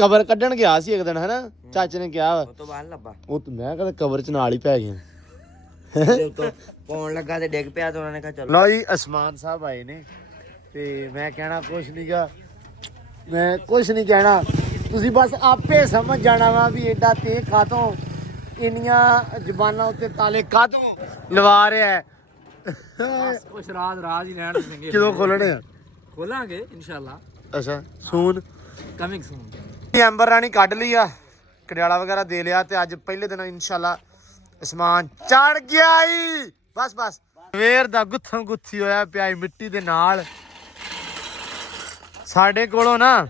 Cover ਕੱਢਣ ਗਿਆ ਸੀ ਇੱਕ ਦਿਨ ਹਨਾ ਚਾਚੇ ਨੇ ਕਿਹਾ ਉਹ ਤੋਂ ਬਾਅਦ ਲੱਭਾ ਉਹ ਮੈਂ ਕਹਿੰਦਾ ਕਵਰ ਚ ਨਾਲ ਹੀ ਪੈ ਗਿਆ ਤੇ ਉੱਤੋਂ ਪਾਉਣ ਲੱਗਾ ਤੇ ਡਿੱਗ ਪਿਆ ਤੇ ਉਹਨਾਂ ਨੇ ਕਿਹਾ ਚਲੋ ਲਓ ਜੀ ਅਸਮਾਨ ਸਾਹਿਬ ਆਏ ਨੇ ਤੇ ਮੈਂ ਕਹਿਣਾ ਕੁਛ ਨਹੀਂਗਾ ਮੈਂ ਕੁਛ ਨਹੀਂ ਕਹਿਣਾ ਤੁਸੀਂ ਬਸ ਆਪੇ ਸਮਝ ਜਾਣਾ ਵਾ ਵੀ ਐਡਾ ਤੇ ਕਾਤੋਂ ਇੰਨੀਆਂ ਜ਼ਬਾਨਾਂ ਉੱਤੇ ਤਾਲੇ ਕਾਤੋਂ ਲਵਾ ਰਿਹਾ ਹੈ ਕੁਛ ਰਾਜ ਹੀ ਰਹਿਣ ਦੇਣਗੇ ਕਿਦੋਂ ਖੋਲਣੇ ਆ ਖੋਲਾਂਗੇ ਇਨਸ਼ਾਅੱਲਾ ਅੱਛਾ ਸੂਨ ਕਮਿੰਗ ਸੂਨ ਐਂਬਰ ਰਾਣੀ ਕੱਢ ਲਈ ਆ ਕੜਿਆਲਾ ਵਗੈਰਾ ਦੇ ਲਿਆ ਤੇ ਅੱਜ ਪਹਿਲੇ ਦਿਨ ਇਨਸ਼ਾਅੱਲਾ ਅਸਮਾਨ ਚੜ ਗਿਆ ਈ ਬਸ ਸਵੇਰ ਦਾ ਗੁੱਥਮ ਗੁੱਥੀ ਹੋਇਆ ਪਿਆ ਈ ਮਿੱਟੀ ਦੇ ਨਾਲ ਸਾਡੇ ਕੋਲੋਂ ਨਾ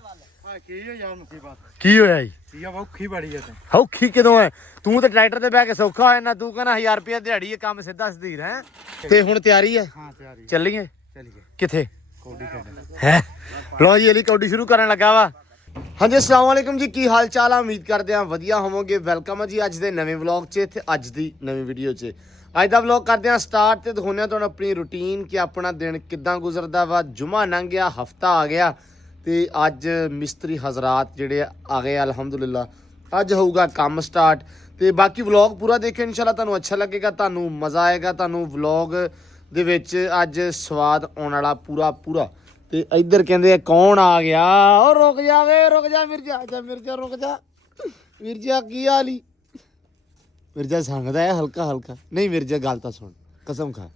ਕੀ ਹੋ ਯਾਰ ਮੁਸੀਬਤ ਕੀ ਹੋਇਆ ਈ ਕੀ ਆ ਔਖੀ ਬੜੀ ਹੈ ਤੇ ਔਖੀ ਕਿਦੋਂ ਹੈ ਤੂੰ ਤੇ ਟਰੈਕਟਰ ਤੇ ਬਹਿ ਕੇ ਸੌਖਾ ਹੋਇਆ ਨਾ ਤੂੰ ਕਹਿੰਦਾ 1000 ਰੁਪਏ ਦਿਹਾੜੀ ਹੈ ਕੰਮ ਸਿੱਧਾ ਸਧੀਰ ਹੈ ਤੇ ਹੁਣ ਤਿਆਰੀ ਹੈ ਹਾਂ ਤਿਆਰੀ ਚੱਲੀਏ ਚਲੀਏ ਕਿੱਥੇ ਕੌਡੀ ਖੇਡਣ ਹੈ ਲੋ ਜੀ ਅਲੀ ਕੌਡੀ ਸ਼ੁਰੂ ਕਰਨ ਲੱਗਾ ਵਾ ਹਾਂਜੀ ਅਸਲਾਮ ਵਾਲੇਕੁਮ ਜੀ ਕੀ ਹਾਲ ਚਾਲ ਆ ਉਮੀਦ ਕਰਦੇ ਆ ਵਧੀਆ ਹੋਵੋਗੇ ਵੈਲਕਮ ਹੈ ਜੀ ਅੱਜ ਦੇ ਨਵੇਂ ਵਲੌਗ 'ਚ ਤੇ ਅੱਜ ਦੀ ਨਵੀਂ ਵੀਡੀਓ 'ਚ ਅੱਜ ਦਾ ਵਲੌਗ ਕਰਦੇ ਆ ਸਟਾਰਟ ਤੇ ਦਿਖਾਉਂਦੇ ਆ ਤੁਹਾਨੂੰ ਆਪਣੀ ਰੂਟੀਨ ਕਿ ਆਪਣਾ ਦਿਨ ਕਿੱਦਾਂ ਗੁਜ਼ਰਦਾ ਵਾ ਜੁਮਾ ਲੰਘ ਗਿਆ ਹਫਤਾ ਆ ਗਿਆ ਤੇ ਅੱਜ ਮਿਸਤਰੀ ਹਜ਼ਰਾਤ ਜਿਹੜੇ ਆ ਗਏ ਅਲਹਮਦੁਲਿਲਾ ਅੱਜ ਹੋਊਗਾ ਕੰਮ ਸਟਾਰਟ ਤੇ ਬਾਕੀ ਵਲੌਗ ਪੂਰਾ ਦੇਖਿਓ ਇਨਸ਼ਾਅੱਲਾ ਤੁਹਾਨੂੰ ਅੱਛਾ ਲੱਗੇਗਾ ਤੁਹਾਨੂੰ ਮਜ਼ਾ ਆਏਗਾ ਤੁਹਾਨੂੰ ਵਲੌਗ ਦੇ ਵਿੱਚ ਅੱਜ ਸਵਾਦ ਆਉਣ ਵਾਲਾ ਪੂਰਾ ਤੇ ਇੱਧਰ ਕਹਿੰਦੇ ਕੌਣ ਆ ਗਿਆ ਉਹ ਰੁਕ ਜਾ ਮਿਰਜ਼ਾ ਰੁਕ ਜਾ ਮਿਰਜ਼ਾ ਕੀ ਹਾਲੀ ਮਿਰਜ਼ਾ ਸੰਗਦਾ ਹੈ ਹਲਕਾ ਨਹੀਂ ਮਿਰਜ਼ਾ ਗੱਲ ਤਾਂ ਸੁਣ ਕਸਮ ਖਾ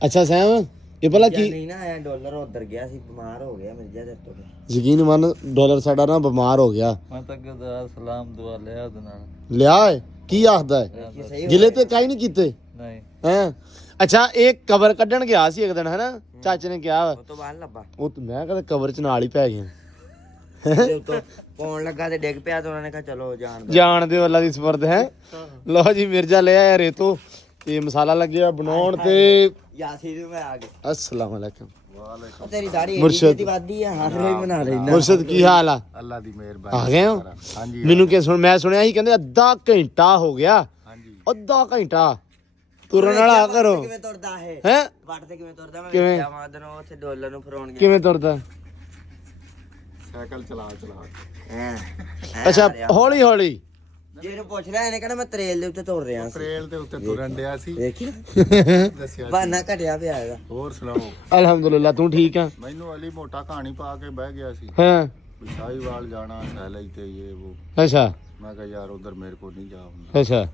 ਅੱਛਾ ਸੈਮ ਇਹ ਭਲਾ ਕੀ ਨਹੀਂ ਨਾ ਆਇਆ ਡਾਲਰ ਉਧਰ ਗਿਆ ਸੀ ਬਿਮਾਰ ਹੋ ਗਿਆ ਮਿਰਜ਼ਾ ਦੇ ਤੋਂ ਯਕੀਨ ਮੰਨ ਡਾਲਰ ਸਾਡਾ ਨਾ ਬਿਮਾਰ ਹੋ ਗਿਆ ਮੈਂ ਤਾਂ ਗਦਾ ਸਲਾਮ ਦੁਆ ਲਿਆ ਉਹਦੇ ਨਾਲ ਲਿਆ ਏ ਕੀ ਆਖਦਾ ਹੈ ਗਿਲੇ ਤੇ ਕਾਈ ਨਹੀਂ ਕੀਤੇ ਨਹੀਂ ਹੈ ਅੱਛਾ ਇਹ ਕਵਰ ਕੱਢਣ ਗਿਆ ਸੀ ਇੱਕ ਦਿਨ ਹਨਾ ਚਾਚੇ ਨੇ ਕਿਹਾ ਉਹ ਤੋਂ ਬਾਅਦ ਲੱਭਾ ਉਹ ਮੈਂ ਕਹਿੰਦਾ ਕਵਰ ਚ ਨਾਲ ਹੀ ਪੈ ਗਿਆ ਤੇ ਉੱਤੋਂ ਪਾਉਣ ਲੱਗਾ ਤੇ ਡਿੱਗ ਪਿਆ ਤੇ ਉਹਨਾਂ ਨੇ ਕਿਹਾ ਚਲੋ ਜਾਣ ਦੇ ਅੱਲਾ ਦੀ ਸਪਰਦ ਹੈ ਲਓ ਜੀ ਮਿਰਜ਼ਾ ਲੈ ਆਇਆ ਰੇਤੋ ਤੇ ਮਸਾਲਾ ਲੱਗਿਆ ਬਣਾਉਣ ਤੇ ਯਾਸੀਰ ਮੈਂ ਆ ਗਿਆ अस्सलाम वालेकुम ਵਾਲੇਕੁਮ ਤੇਰੀ ਦਾੜੀ ਮੁਰਸ਼ਦ ਦੀ ਵਾਦੀ ਆ ਹਰ ਰੋਜ਼ ਬਣਾ ਲੈਣਾ ਮੁਰਸ਼ਦ ਕੀ ਹਾਲ ਆ ਅੱਲਾ ਦੀ ਮਿਹਰਬਾਨੀ ਆ ਗਏ ਹੋ ਹਾਂਜੀ ਮੈਨੂੰ ਕਿ ਸੁਣ ਮੈਂ ਸੁਣਿਆ ਸੀ ਕਹਿੰਦੇ ਅੱਧਾ ਘੰਟਾ ਹੋ ਗਿਆ ਹਾਂਜੀ ਅੱਧਾ ਘੰਟਾ ਤੁਰਨ ਵਾਲਾ ਕਰੋ ਕਿਵੇਂ ਤੁਰਦਾ ਹੈ ਹੈ ਵੱਟ ਤੇ ਕਿਵੇਂ ਤੁਰਦਾ ਮੈਂ ਕਿਵੇਂ? ਜਾਵਾਂ ਉਧਰੋਂ ਉੱਥੇ ਡਾਲਰ ਨੂੰ ਫਰਾਉਣ ਗਿਆ ਕਿਵੇਂ ਤੁਰਦਾ ਸਾਈਕਲ ਚਲਾ ਹੈਂ। ਅੱਛਾ ਹੌਲੀ ਜੇ ਇਹਨੂੰ ਪੁੱਛ ਰਿਹਾ ਇਹਨੇ ਕਹਿੰਦਾ ਮੈਂ ਤਰੇਲ ਦੇ ਉੱਤੇ ਤੁਰ ਰਿਹਾ ਸੀ ਟ੍ਰੇਲ ਦੇ ਉੱਤੇ ਤੁਰਨ ਡਿਆ ਸੀ ਦੇਖੀ ਦੱਸਿਆ ਬਹਾਨਾ ਘਟਿਆ ਪਿਆ ਇਹਦਾ ਹੋਰ ਸੁਣਾਓ ਅਲਹਮਦੁਲਿਲਾ ਤੂੰ ਠੀਕ ਆ ਮੈਨੂੰ ਅਲੀ ਮੋਟਾ ਕਹਾਣੀ ਪਾ ਕੇ ਬਹਿ ਗਿਆ ਸੀ ਹਾਂ ਵੀ ਸ਼ਾਹੀਵਾਲ ਜਾਣਾ ਸਹਿਲਾਈ ਤੇ ਇਹ ਉਹ ਅੱਛਾ ਮੈਂ ਕਿਹਾ ਯਾਰ ਉਧਰ ਮੇਰੇ ਕੋਲ ਨਹੀਂ ਜਾ ਹੁੰਦਾ ਅੱਛਾ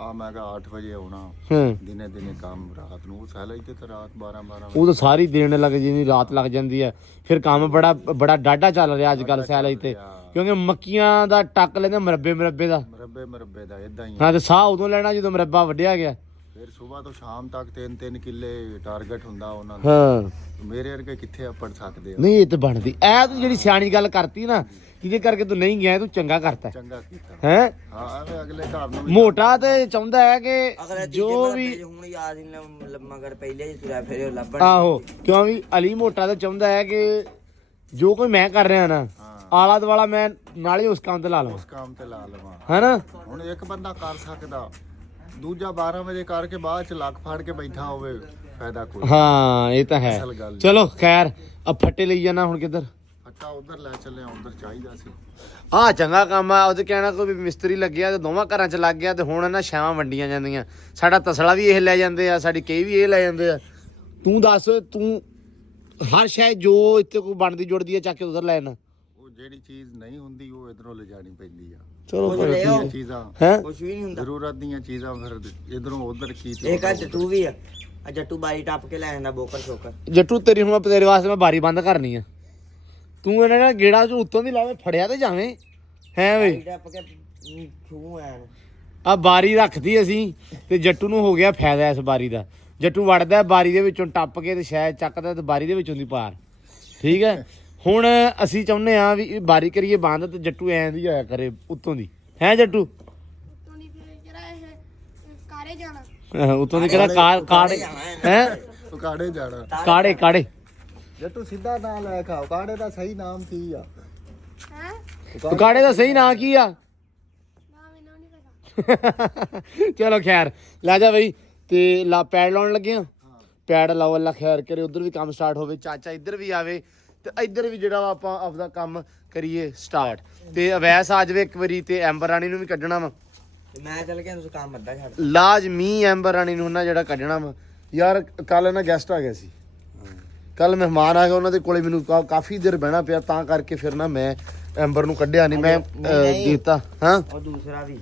ਆ ਮੈਂ ਕਿਹਾ 8 ਵਜੇ ਆਉਣਾ ਹਾਂ ਦਿਨੇ ਕੰਮ ਰਾਤ ਨੂੰ ਸਹਿਲਾਈ ਤੇ ਰਾਤ 12 ਉਹ ਤਾਂ ਸਾਰੀ ਦਿਨ ਲੱਗ ਜਿੰਨੀ ਰਾਤ ਲੱਗ ਜਾਂਦੀ ਹੈ ਫਿਰ ਕੰਮ ਬੜਾ ਡਾਢਾ ਚੱਲ ਰਿਹਾ ਅੱਜ ਕੱਲ ਸੈਲਾਈ ਤੇ ਕਿਉਂਕਿ ਮੱਕੀਆਂ ਦਾ ਟੱਕ ਲੈਂਦੇ ਮਰੱਬੇ ਦਾ ਮਰੱਬੇ ਦਾ ਇਦਾਂ ਹੀ ਹਾਂ ਤੇ ਸਾਹ ਉਦੋਂ ਲੈਣਾ ਜਦੋਂ ਮਰੱਬਾ ਵੱਢਿਆ ਗਿਆ ਫਿਰ ਸਵੇਰ ਤੋਂ ਸ਼ਾਮ ਤੱਕ 3 ਕਿੱਲੇ ਟਾਰਗੇਟ ਹੁੰਦਾ ਉਹਨਾਂ ਦਾ ਹਾਂ ਮੇਰੇ ਵਰਗੇ ਕਿੱਥੇ ਪੜ ਸਕਦੇ ਆ ਨਹੀਂ ਇਹ ਤੇ ਬਣਦੀ ਐ ਤੂੰ ਜਿਹੜੀ ਸਿਆਣੀ ਗੱਲ ਕਰਤੀ ਨਾ ਜਿਹਦੇ ਕਰਕੇ ਤੂੰ ਨਹੀਂ ਗਿਆ ਤੂੰ ਚੰਗਾ ਕਰਤਾ ਚੰਗਾ ਕੀਤਾ ਹੈ ਹਾਂ ਐਵੇਂ ਅਗਲੇ ਘਰ ਨੂੰ ਵੀ ਮੋਟਾ ਤੇ ਚਾਹੁੰਦਾ ਹੈ ਕਿ ਅਗਲੇ ਜੋ ਵੀ ਹੁਣ ਯਾਦ ਨਹੀਂ ਮਗਰ ਪਹਿਲੇ ਹੀ ਤੁਰਿਆ ਫਿਰ ਉਹ ਲੱਭਣ ਆਹੋ ਕਿਉਂ ਵੀ ਅਲੀ ਮੋਟਾ ਤਾਂ ਚਾਹੁੰਦਾ ਹੈ ਕਿ ਜੋ ਕੋਈ ਮੈਂ ਕਰ ਰਿਹਾ ਨਾ ਆਲਾ ਦੁਆਲਾ ਮੈਂ ਨਾਲੇ ਉਸ ਕੰਮ ਤੇ ਲਾ ਲਵਾਂ ਉਸ ਕੰਮ ਤੇ ਲਾ ਲਵਾਂ ਹੈਨਾ ਹੁਣ ਇੱਕ ਬੰਦਾ ਕਰ ਸਕਦਾ ਦੂਜਾ 12 ਵਜੇ ਕਰਕੇ ਬਾਅਦ ਚ ਲੱਕ ਫਾੜ ਕੇ ਬੈਠਾ ਹੋਵੇ ਫਾਇਦਾ ਕੋਈ ਹਾਂ ਇਹ ਤਾਂ ਹੈ ਅਸਲ ਗੱਲ ਚਲੋ ਖੈਰ ਆ ਫੱਟੇ ਲਈ ਜਾਣਾ ਹੁਣ ਕਿੱਧਰ ਫੱਟਾ ਉਧਰ ਲੈ ਚੱਲੇ ਉਧਰ ਚਾਹੀਦਾ ਸੀ ਆਹ ਚੰਗਾ ਕੰਮ ਆ ਉਹਦੇ ਕਹਿਣਾ ਕੋਈ ਮਿਸਤਰੀ ਲੱਗਿਆ ਤੇ ਦੋਵਾਂ ਘਰਾਂ 'ਚ ਲੱਗ ਗਿਆ ਤੇ ਹੁਣ ਨਾ ਛਾਵਾਂ ਵੰਡੀਆਂ ਜਾਂਦੀਆਂ ਸਾਡਾ ਤਸਲਾ ਵੀ ਇਹ ਲੈ ਜਾਂਦੇ ਆ ਸਾਡੀ ਕਈ ਵੀ ਇਹ ਲੈ ਜਾਂਦੇ ਆ ਤੂੰ ਦੱਸ ਤੂੰ ਹਰ ਸ਼ਾਇਦ ਜੋ ਇੱਥੇ ਕੋਈ ਬਣਦੀ ਜੁੜਦੀ ਹੈ ਚੱਕ ਕੇ ਉਧਰ ਲੈ ਜਾਣਾ ਉਹ ਜਿਹੜੀ ਚੀਜ਼ ਨਹੀਂ ਹੁੰਦੀ ਉਹ ਇਧਰੋਂ ਲਿਜਾਣੀ ਪੈਂਦੀ ਆ ਚਲੋ ਚੀਜ਼ਾਂ ਹੈ ਕੁਝ ਵੀ ਨਹੀਂ ਹੁੰਦਾ ਜ਼ਰੂਰਤ ਦੀਆਂ ਚੀਜ਼ਾਂ ਫਿਰ ਇਧਰੋਂ ਉਧਰ ਕੀ ਇਹ ਕਾ ਜੱਟੂ ਵੀ ਆ ਆ ਜੱਟੂ ਬਾਰੀ ਟੱਪ ਕੇ ਲੈ ਜਾਂਦਾ ਬੋਕਰ ਸ਼ੋਕਰ ਜੱਟੂ ਤੇਰੀ ਹੁਣ ਤੇਰੇ ਵਾਸਤੇ ਮੈਂ ਬਾਰੀ ਬੰਦ ਕਰਨੀ ਆ ਤੂੰ ਇਹਨਾਂ ਨਾਲ ਗੇੜਾ ਚ ਉੱਤੋਂ ਦੀ ਲਾਵੇਂ ਫੜਿਆ ਤੇ ਜਾਵੇਂ ਹੈ ਬਈ ਬਾਰੀ ਟੱਪ ਕੇ ਛੂ ਐਨ ਆ ਬਾਰੀ ਰੱਖਦੀ ਅਸੀਂ ਤੇ ਜੱਟੂ ਨੂੰ ਹੋ ਗਿਆ ਫਾਇਦਾ ਇਸ ਬਾਰੀ ਦਾ ਜੱਟੂ ਵੜਦਾ ਬਾਰੀ ਦੇ ਵਿੱਚੋਂ ਟੱਪ ਕੇ ਤੇ ਸ਼ਾਇਦ ਚੱਕਦਾ ਤੇ ਬਾਰੀ ਦੇ ਵਿੱਚੋਂ ਦੀ ਪਾਰ ਠੀਕ ਹੈ ਹੁਣ ਅਸੀਂ ਚਾਹੁੰਦੇ ਆ ਵੀ ਇਹ ਬਾਰੀ ਕਰੀਏ ਬੰਦ ਤੇ ਜੱਟੂ ਐਂ ਦੀ ਹੋਇਆ ਕਰੇ ਉੱਤੋਂ ਦੀ ਹੈ ਜੱਟੂ ਉੱਤੋਂ ਦੀ ਜਿਹੜਾ ਇਹ ਕਾਰੇ ਜਾਣਾ ਉੱਤੋਂ ਦੀ ਕਿਹੜਾ ਕਾੜੇ ਹੈ ਕਾੜੇ ਜਾਣਾ ਕਾੜੇ ਜੇ ਤੂੰ ਸਿੱਧਾ ਨਾਂ ਲੈ ਖਾਓ ਕਾੜੇ ਦਾ ਸਹੀ ਨਾਮ ਕੀ ਆ ਹੈ ਕਾੜੇ ਦਾ ਸਹੀ ਨਾਂ ਕੀ ਆ ਨਾ ਮੈਨੂੰ ਨਹੀਂ ਪਤਾ ਚਲੋ ਖੈਰ ਲੈ ਜਾ ਬਈ ਤੇ ਪੈਡ ਲਾਉਣ ਲੱਗੇ ਆ ਪੈਡ ਲਾਓ ਅੱਲਾ ਖੈਰ ਕਰੇ ਉਧਰ ਵੀ ਕੰਮ ਸਟਾਰਟ ਹੋਵੇ ਚਾਚਾ ਇੱਧਰ ਵੀ ਆਵੇ ਤੇ ਇੱਧਰ ਵੀ ਜਿਹੜਾ ਵਾ ਆਪਾਂ ਆਪਦਾ ਕੰਮ ਕਰੀਏ ਸਟਾਰਟ। ਤੇ ਅਵੈਸ ਆ ਜਾਵੇ ਇੱਕ ਵਾਰੀ ਤੇ ਐਂਬਰ ਰਾਣੀ ਨੂੰ ਵੀ ਕੱਢਣਾ ਵਾ ਤੇ ਮੈਂ ਚੱਲ ਗਿਆ, ਤੁਸੀਂ ਕੰਮ ਅੱਧਾ ਛੱਡ। ਲਾਜ਼ਮੀ ਐਂਬਰ ਰਾਣੀ ਨੂੰ ਨਾ ਜਿਹੜਾ ਕੱਢਣਾ ਵਾ ਯਾਰ। ਕੱਲ ਨਾ ਗੈਸਟ ਆ ਗਿਆ ਸੀ, ਕੱਲ ਮਹਿਮਾਨ ਆ ਗਏ, ਉਹਨਾਂ ਦੇ ਕੋਲੇ ਮੈਨੂੰ ਕਾਫੀ ਦੇਰ ਬਹਿਣਾ ਪਿਆ, ਤਾਂ ਕਰਕੇ ਫਿਰ ਨਾ ਮੈਂ ਐਂਬਰ ਨੂੰ ਕੱਢਿਆ ਨਹੀਂ, ਮੈਂ ਦਿੱਤਾ। ਹਾਂ ਉਹ ਦੂਸਰਾ ਵੀ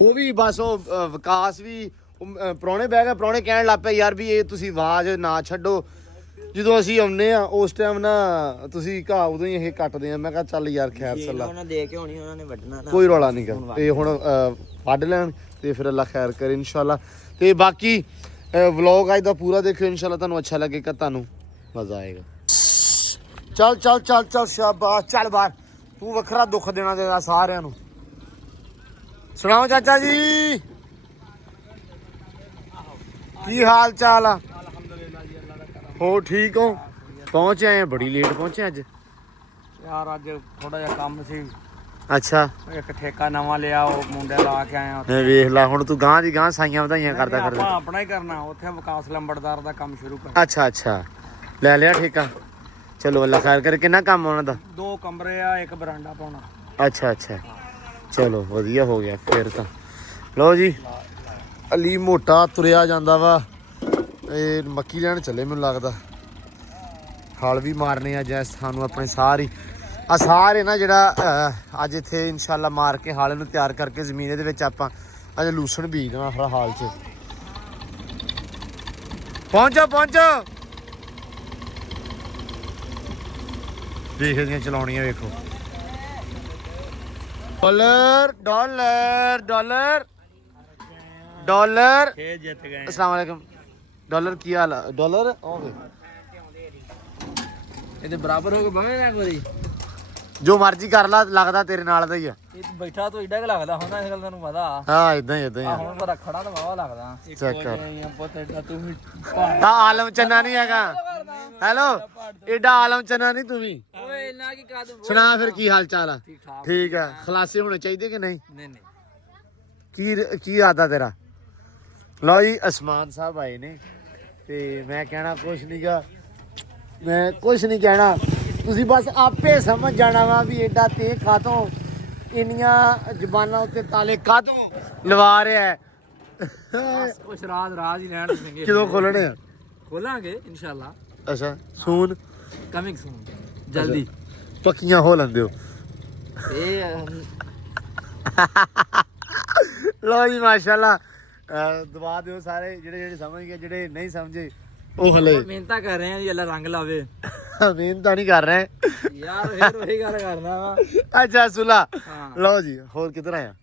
ਉਹ ਵੀ ਬਸ ਉਹ ਵਿਕਾਸ ਵੀ ਪ੍ਰਾਹੁਣੇ ਬਹਿ ਗਏ, ਪ੍ਰਾਹੁਣੇ ਕਹਿਣ ਲੱਗ ਪਏ ਯਾਰ ਵੀ ਇਹ ਤੁਸੀਂ ਆਵਾਜ਼ ਨਾ ਛੱਡੋ, ਜਦੋਂ ਅਸੀਂ ਆਉਂਦੇ ਆ ਉਸ ਟਾਈਮ ਨਾ ਤੁਸੀਂ ਘਾਹ ਉਦੋਂ ਹੀ ਇਹ ਕੱਟਦੇ ਆ। ਮੈਂ ਕਿਹਾ ਚੱਲ ਯਾਰ ਖੈਰ ਸੱਲਾ, ਉਹਨਾਂ ਦੇ ਕੇ ਹੋਣੀ, ਉਹਨਾਂ ਨੇ ਵੱਢਣਾ ਨਾ। ਕੋਈ ਰੌਲਾ ਨਹੀਂ ਗਾ। ਤੇ ਹੁਣ ਵੱਢ ਲੈਣ ਤੇ ਫਿਰ ਅੱਲਾ ਖੈਰ ਕਰੇ ਇਨਸ਼ਾਅੱਲਾ। ਤੇ ਬਾਕੀ ਵਲੌਗ ਅੱਜ ਦਾ ਪੂਰਾ ਦੇਖਿਓ, ਇਨਸ਼ਾਅੱਲਾ ਤੁਹਾਨੂੰ ਅੱਛਾ ਲੱਗੇਗਾ, ਤੁਹਾਨੂੰ ਮਜ਼ਾ ਆਏਗਾ। ਚੱਲ ਚੱਲ ਚੱਲ ਚੱਲ ਸ਼ਾਬਾਸ਼, ਚੱਲ ਬਾਹਰ। ਤੂੰ ਵੱਖਰਾ ਦੁੱਖ ਦੇਣਾ ਤੇ ਸਾਰਿਆਂ ਨੂੰ। ਸੁਣਾਓ ਚਾਚਾ ਜੀ, ਕੀ ਹਾਲ ਚਾਲ ਆ? ਹੋ ਠੀਕ ਹੋ? ਪਹੁੰਚ ਆਏ? ਬੜੀ ਲੇਟ ਪਹੁੰਚੇ ਅੱਜ ਯਾਰ। ਅੱਜ ਥੋੜਾ ਜਿਹਾ ਕੰਮ ਸੀ, ਅੱਛਾ। ਇੱਕ ਠੇਕਾ ਨਵਾਂ ਲਿਆ, ਉਹ ਮੁੰਡੇ ਲਾ ਕੇ ਆਇਆ। ਵੇਖ ਲੈ ਹੁਣ ਤੂੰ ਗਾਂ ਦੀ ਗਾਂ ਸਾਈਆਂ ਵਧਾਈਆਂ ਕਰਦਾ ਆਪਾਂ ਫਿਰਦਾ। ਆਪਣਾ ਹੀ ਕਰਨਾ, ਉੱਥੇ ਵਿਕਾਸ ਲੰਬੜਦਾਰ ਦਾ ਕੰਮ ਸ਼ੁਰੂ ਕਰਨਾ। ਅੱਛਾ ਅੱਛਾ, ਲੈ ਲਿਆ ਠੇਕਾ? ਚਲੋ ਅੱਲਾ ਖੈਰ ਕਰੇ। ਕਿੰਨਾ ਕੰਮ ਉਹਨਾਂ ਦਾ? 2 ਕਮਰੇ ਆ, ਇੱਕ ਬਰਾਂਡਾ ਪਾਉਣਾ। ਅੱਛਾ ਅੱਛਾ, ਚਲੋ ਵਧੀਆ ਹੋ ਗਿਆ ਫਿਰ ਤਾਂ। ਲਓ ਜੀ, ਅਲੀ ਮੋਟਾ ਤੁਰਿਆ ਜਾਂਦਾ ਵਾ। ਇਹ ਮੱਕੀ ਲੈਣ ਚੱਲੇ ਮੈਨੂੰ ਲੱਗਦਾ। ਹਲ ਵੀ ਮਾਰਨੇ ਆ ਜੈਸ ਸਾਨੂੰ ਆਪਣੇ ਸਾਰੇ ਆ ਸਾਰੇ ਨਾ ਜਿਹੜਾ ਅੱਜ ਇੱਥੇ ਇਨਸ਼ਾਅੱਲਾ ਮਾਰ ਕੇ ਹਾਲ ਨੂੰ ਤਿਆਰ ਕਰਕੇ ਜ਼ਮੀਨ ਦੇ ਵਿੱਚ ਆਪਾਂ ਅੱਜ ਲੂਸਣ ਬੀਜ ਦੇਣਾ ਹਰ ਹਾਲ 'ਚ। ਪਹੁੰਚੋ ਪਹੁੰਚੋ, ਦੇਖਦੀਆਂ ਚਲਾਉਣੀਆਂ ਵੇਖੋ। Dollar dollar dollar dollar. ਇਹ ਜਿੱਤ ਗਏ। अस्सलाम वालेकुम। डॉलर की हाल है? डॉलर ओके, ਇਹਦੇ ਬਰਾਬਰ ਹੋ ਕੇ ਬਵੇਂ ਨਾ ਕੋਈ। जो मर्जी कर ला, लगदा तेरे नाल दा ही है। ਇਹ ਬੈਠਾ ਤਾਂ ਏਡਾ ਕਿ ਲੱਗਦਾ ਹੁੰਦਾ, ਇਸ ਗੱਲ ਤੈਨੂੰ ਪਤਾ। हाँ इदां ही ਆ ਹੁਣ ਪਰ ਖੜਾ ਤਾਂ ਵਾਵਾ ਲੱਗਦਾ। चेक कर। ਪੁੱਤ ਏਡਾ ਤੂੰ ਵੀ हाँ आलम चन्ना नहीं हैगा। हेलो, एडा आलम चन्ना नहीं तू भी। ਓਏ ਇੰਨਾ ਕੀ ਕਾਦ। सुना फिर की हाल चाल है? ਠੀਕ ਠਾਕ। ठीक है, खलासे होने चाहिए कि नहीं? ਨਹੀਂ ਨਹੀਂ की आता तेरा? लो जी असमान साहब आए ने ते मैं कहना कुछ नहीं गा, मैं कुछ नहीं कहना, ਤੁਸੀਂ ਬਸ ਆਪੇ ਸਮਝ ਜਾਣਾ ਵਾ ਵੀ ਐਡਾ ਤੇ ਕਾਤੋਂ ਇੰਨੀਆਂ ਜ਼ਬਾਨਾਂ ਉੱਤੇ ਤਾਲੇ ਕਾਤੋਂ ਲਵਾ ਰਿਹਾ ਹੈ। ਕੁਛ ਰਾਜ ਹੀ ਰਹਿਣ ਚੰਗੇ। ਕਿਦੋਂ ਖੋਲਣੇ ਆ? ਖੋਲਾਂਗੇ ਇਨਸ਼ਾਅੱਲਾ। ਅੱਛਾ, ਸੂਨ ਕਮਿੰਗ ਸੂਨ, ਜਲਦੀ। ਪੱਕੀਆਂ ਹੋ ਲੰਦੇ ਹੋ। ਇਹ ਲੋ ਜੀ ਮਾਸ਼ਾਅੱਲਾ, ਦਵਾ ਦਿਓ ਸਾਰੇ ਜਿਹੜੇ ਸਮਝ ਗਏ, ਜਿਹੜੇ ਨਹੀਂ ਸਮਝੇ ਉਹ ਹਲੇ ਮਿਹਨਤਾਂ ਕਰ ਰਹੇ ਆ ਜੀ, ਅੱਲਾ ਰੰਗ ਲਾਵੇ। ਮਿਹਨਤ ਤਾਂ ਨਹੀਂ ਕਰ ਰਹੇ ਯਾਰ ਫੇਰ ਉਹੀ ਗੱਲ ਕਰਨਾ ਵਾ। ਅੱਛਾ ਸੁਲਾ। ਹਾਂ। ਲਓ ਜੀ, ਹੋਰ ਕਿੱਧਰ ਆਇਆ?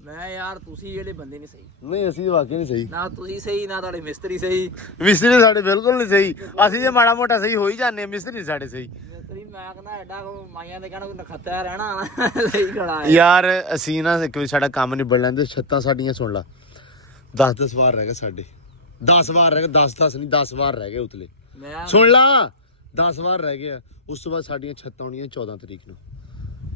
ਮੈਂ ਯਾਰ ਤੁਸੀਂ ਜਿਹੜੇ ਬੰਦੇ ਨਹੀਂ ਸਹੀ, ਨਹੀਂ ਅਸੀਂ ਵਾਕਈ ਨਹੀਂ ਸਹੀ। ਨਾ ਤੁਸੀਂ ਸਹੀ, ਨਾ ਤੁਹਾਡੇ ਮਿਸਤਰੀ ਸਹੀ। ਮਿਸਤਰੀ ਸਾਡੇ ਬਿਲਕੁਲ ਨਹੀਂ ਸਹੀ। ਅਸੀਂ ਜੇ ਮਾੜਾ ਮੋਟਾ ਸਹੀ ਹੋ ਹੀ ਜਾਂਦੇ ਆ, ਮਿਸਤਰੀ ਸਾਡੇ ਸਹੀ। ਮਿਸਤਰੀ ਮੈਂ ਕਹਿੰਦਾ ਐਡਾ ਮਾਈਆਂ ਦੇ ਕਹਿਣਾ ਕੋਈ ਨਖੱਤਾ ਰਹਿਣਾ ਲਈ ਖੜਾ ਹੈ। ਯਾਰ ਅਸੀਂ ਨਾ ਇੱਕ ਵਾਰੀ ਸਾਡਾ ਕੰਮ ਨਿਬੜ ਲੈਂਦੇ, ਛੱਤਾਂ ਸਾਡੀਆਂ ਸੁਣ ਲਾ 10 ਵਾਰ ਰਹਿ ਗਏ ਸਾਡੇ, 10 ਵਾਰ ਰਹਿ ਗਏ, 10 ਨਹੀਂ 10 ਵਾਰ ਰਹਿ ਗਏ ਉਤਲੇ। ਮੈਂ ਸੁਣ ਲਾ 10 ਵਾਰ ਰਹਿ ਗਏ ਆ। ਉਸ ਤੋਂ ਬਾਅਦ ਸਾਡੀਆਂ ਛੱਤਾਂ ਹੋਣੀਆਂ 14 ਤਰੀਕ ਨੂੰ।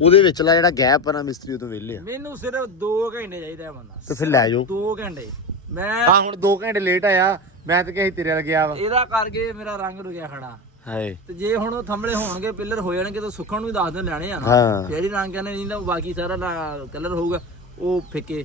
ਉਹਦੇ ਵਿਚਲਾ ਜਿਹੜਾ ਗੈਪ ਆ ਨਾ, ਮਿਸਤਰੀ ਉਦੋਂ ਵਿਹਲੇ ਆ। ਮੈਨੂੰ ਸਿਰਫ 2 ਘੰਟੇ ਚਾਹੀਦਾ ਬੰਦਾ। ਤੇ ਫਿਰ ਲੈ ਜਾਓ। 2 ਘੰਟੇ ਮੈਂ ਹਾਂ ਹੁਣ 2 ਘੰਟੇ ਲੇਟ ਆਇਆ, ਮੈਂ ਤਾਂ ਕਹੀ ਤੇਰੇ ਨਾਲ ਗਿਆ ਵਾ। ਇਹਦਾ ਕਰਕੇ ਮੇਰਾ ਰੰਗ ਰੁਕਿਆ ਖੜਾ। ਹਾਏ ਤੇ ਜੇ ਹੁਣ ਉਹ ਥੰਬਲੇ ਹੋਣਗੇ, ਪਿੱਲਰ ਹੋ ਜਾਣਗੇ, ਤਾਂ ਸੁੱਕਣ ਨੂੰ ਹੀ 10 ਦਿਨ ਲੈਣੇ ਆ ਨਾ। ਹਾਂ। ਫੇਰ ਹੀ ਰੰਗ ਕਹਿੰਦੇ, ਨਹੀਂ ਤਾਂ ਬਾਕੀ ਸਾਰਾ ਕਲਰ ਹੋਊਗਾ ਉਹ ਫਿੱਕੇ।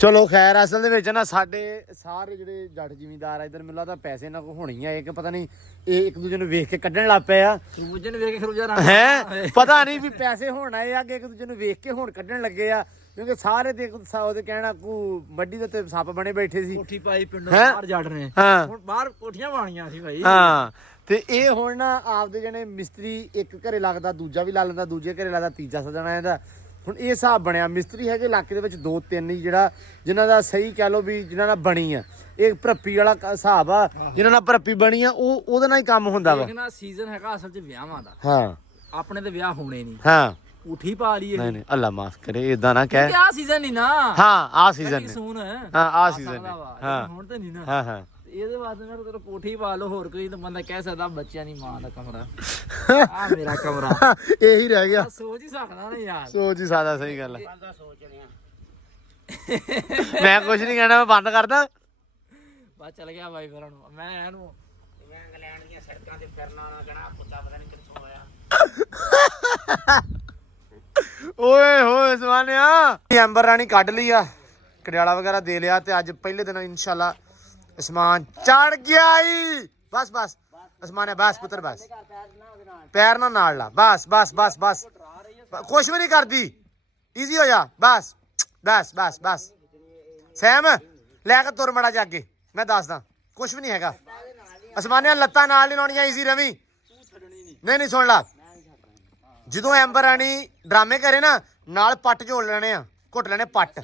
ਚਲੋ ਖੈਰ, ਅਸਲ ਦੇ ਵਿੱਚ ਨਾ ਸਾਡੇ ਸਾਰੇ ਜਿਹੜੇ ਜੱਟ ਜ਼ਿਮੀਂਦਾਰ ਆ ਇਧਰ, ਮੈਨੂੰ ਲੱਗਦਾ ਪੈਸੇ ਨਾ ਕੋ ਹੋਣੀ ਆ, ਇੱਕ ਪਤਾ ਨਹੀਂ ਇਹ ਇੱਕ ਦੂਜੇ ਨੂੰ ਵੇਖ ਕੇ ਕੱਢਣ ਲੱਗ ਪਏ ਆ। ਖਰਬੂਜੇ ਨੂੰ ਵੇਖ ਕੇ ਖਰਬੂਜਾ ਰੰਗ ਹੈ ਪਤਾ ਨਹੀਂ ਵੀ ਪੈਸੇ ਹੋਣ ਆਏ ਆ ਕਿ ਇੱਕ ਦੂਜੇ ਨੂੰ ਵੇਖ ਕੇ ਹੁਣ ਕੱਢਣ ਲੱਗੇ ਆ, ਕਿਉਂਕਿ ਸਾਰੇ ਤੇ ਉਹਦੇ ਕਹਿਣਾ ਕੋ ਵੱਡੀ ਦੇ ਉੱਤੇ ਸੱਪ ਬਣੇ ਬੈਠੇ ਸੀ। ਕੋਠੀ ਪਾਈ ਪਿੰਡੋਂ ਹੈਂ? ਬਾਹਰ ਜੱਟ ਨੇ, ਹਾਂ ਹੁਣ ਬਾਹਰ ਕੋਠੀਆਂ ਬਣੀਆਂ ਸੀ ਭਾਈ। ਹਾਂ, ਤੇ ਇਹ ਹੁਣ ਨਾ ਆਪਦੇ ਜਣੇ ਮਿਸਤਰੀ ਇੱਕ ਘਰੇ ਲੱਗਦਾ, ਦੂਜਾ ਵੀ ਲਾ ਲੈਂਦਾ, ਦੂਜੇ ਘਰੇ ਲੱਗਦਾ, ਤੀਜਾ ਸਜਣਾ ਇਹਦਾ। ਹੁਣ ਇਹ ਹਿਸਾਬ ਬਣਿਆ। ਮਿਸਤਰੀ ਹੈਗੇ ਇਲਾਕੇ ਦੇ ਵਿੱਚ 2-3 ਹੀ, ਜਿਹੜਾ ਜਿਨ੍ਹਾਂ ਦਾ ਸਹੀ ਕਹਿ ਲਓ ਵੀ ਜਿਨ੍ਹਾਂ ਨਾਲ ਬਣੀ ਆ। ਇਹ ਭਰੱਪੀ ਵਾਲਾ ਹਿਸਾਬ ਆ, ਜਿਨ੍ਹਾਂ ਨਾਲ ਭਰੱਪੀ ਬਣੀ ਆ ਉਹਦੇ ਨਾਲ ਹੀ ਕੰਮ ਹੁੰਦਾ ਵਾ। ਦੇਖਣਾ ਸੀਜ਼ਨ ਹੈਗਾ ਅਸਲ 'ਚ ਵਿਆਹਾਂ ਦਾ, ਹਾਂ ਆਪਣੇ ਤੇ ਵਿਆਹ ਹੋਣੇ ਨਹੀਂ। ਹਾਂ, ਕੋਠੀ ਪਾ ਲਈਏ। ਨਹੀਂ ਨਹੀਂ ਅੱਲਾ ਮਾਫ ਕਰੇ, ਇਦਾਂ ਨਾ ਕਹਿ। ਆ ਸੀਜ਼ਨ ਨਹੀਂ ਨਾ। ਹਾਂ ਆ ਸੀਜ਼ਨ ਨੇ, ਸੂਨ ਹਾਂ ਆ ਸੀਜ਼ਨ ਨੇ। ਹਾਂ ਹੁਣ ਤਾਂ ਨਹੀਂ ਨਾ। ਹਾਂ ਹਾਂ ਇਹਦੇ ਵਾਸਤੇ ਮੈਂ ਤੇਰਾ ਕੋਠੀ ਪਾ ਲਓ, ਹੋਰ ਕੋਈ ਤਾਂ ਬੰਦਾ ਕਹਿ ਸਕਦਾ ਬੱਚਿਆਂ ਦੀ ਮਾਂ ਦਾ ਕਮਰਾ। ਆ ਮੇਰਾ ਕਮਰਾ। ਇਹੀ ਰਹਿ ਗਿਆ। ਸੋਚ ਹੀ ਸਕਦਾ ਨਾ ਯਾਰ। ਸੋਚ ਹੀ ਸਾਦਾ, ਸਹੀ ਗੱਲ ਹੈ। ਮੈਂ ਕੁਝ ਨਹੀਂ ਕਹਿਣਾ, ਮੈਂ ਬੰਦ ਕਰਦਾ। ਬਸ ਚੱਲ ਗਿਆ ਬਾਈ ਫਿਰ ਹੁਣ ਮੈਂ ਇਹਨੂੰ ਇੰਗਲੈਂਡ ਦੀਆਂ ਸੜਕਾਂ ਤੇ ਫਿਰਨਾ ਨਾ, ਕਹਿਣਾ ਕੁੱਤਾ ਪਤਾ ਨਹੀਂ ਕਿੱਥੋਂ ਆਇਆ। ਓਏ ਹੋਏ ਸਮਾਨਿਆ ਐਂਬਰ ਰਾਣੀ ਕੱਢ ਲਈ ਆ ਕੜਿਆਲਾ ਵਗੈਰਾ ਦੇ ਲਿਆ ਤੇ ਅੱਜ ਪਹਿਲੇ ਦਿਨ ਇਨਸ਼ਾਅੱਲਾ ਅਸਮਾਨ ਚੜ ਗਿਆ ਈ ਬਸ ਬਸ ਅਸਮਾਨਿਆ ਬਸ ਪੁੱਤਰ ਬਸ ਪੈਰ ਨਾਲ ਲਾ ਬਸ ਬਸ ਬਸ ਬਸ ਕੁਛ ਵੀ ਨਹੀਂ ਕਰਦੀ ਈਜ਼ੀ ਹੋ ਜਾ ਬਸ ਬਸ ਬਸ ਬਸ ਸੈਮ ਲੈ ਕੇ ਤੁਰ ਮੜਾ ਜਾ ਅੱਗੇ ਮੈਂ ਦੱਸਦਾ ਕੁਛ ਵੀ ਨਹੀਂ ਹੈਗਾ ਅਸਮਾਨਿਆ ਲੱਤਾਂ ਨਾਲ ਨਹੀਂ ਲਾਉਣੀਆਂ ਈਜ਼ੀ ਰਵੀ ਨਹੀਂ ਸੁਣ ਲਾ ਜਦੋਂ ਐਂਬਰ ਰਾਣੀ ਡਰਾਮੇ ਕਰੇ ਨਾ ਨਾਲ ਪੱਟ ਜੋੜ ਲੈਣੇ ਆ ਘੁੱਟ ਲੈਣੇ ਪੱਟ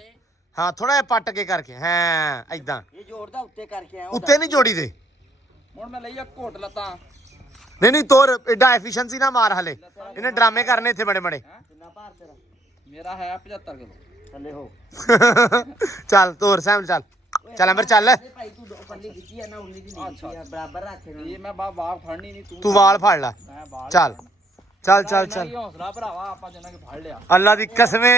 ਹਾਂ ਥੋੜਾ ਜਿਹਾ ਪੱਟ ਕੇ ਕਰਕੇ ਹਾਂ ਐਦਾਂ ਇਹ ਜੋੜਦਾ ਉੱਤੇ ਕਰਕੇ ਆ ਉੱਤੇ ਨਹੀਂ ਜੋੜੀ ਦੇ ਹੁਣ ਮੈਂ ਲਈ ਆ ਘੋਟ ਲੱਤਾਂ ਨਹੀਂ ਤੋਰ ਐਡਾ ਐਫੀਸ਼ੀਐਂਸੀ ਨਾ ਮਾਰ ਹਲੇ ਇਹਨੇ ਡਰਾਮੇ ਕਰਨੇ ਇੱਥੇ ਬੜੇ ਬੜੇ ਕਿੰਨਾ ਭਾਰ ਤੇਰਾ ਮੇਰਾ ਹੈ 75 ਕਿਲੋ ਥੱਲੇ ਹੋ ਚੱਲ ਤੋਰ ਸੈਮ ਚੱਲ ਚੱਲ ਐਂਬਰ ਚੱਲ ਭਾਈ ਤੂੰ ਪੱਲੀ ਖਿੱਚੀ ਆ ਨਾ ਉਨੀ ਦੀ ਨਹੀਂ ਖਿੱਚੀ ਆ ਬਰਾਬਰ ਰੱਖ ਇਹ ਮੈਂ ਬਾਹ ਫੜਨੀ ਨਹੀਂ ਤੂੰ ਵਾਲ ਫੜ ਲੈ ਮੈਂ ਬਾਲ ਚੱਲ ਚੱਲ ਚੱਲ ਚੱਲ ਹੌਸਲਾ ਭਰਾਵਾ ਆਪਾਂ ਜਿੰਨਾ ਕਿ ਫੜ ਲਿਆ ਅੱਲਾ ਦੀ ਕਸਮੇ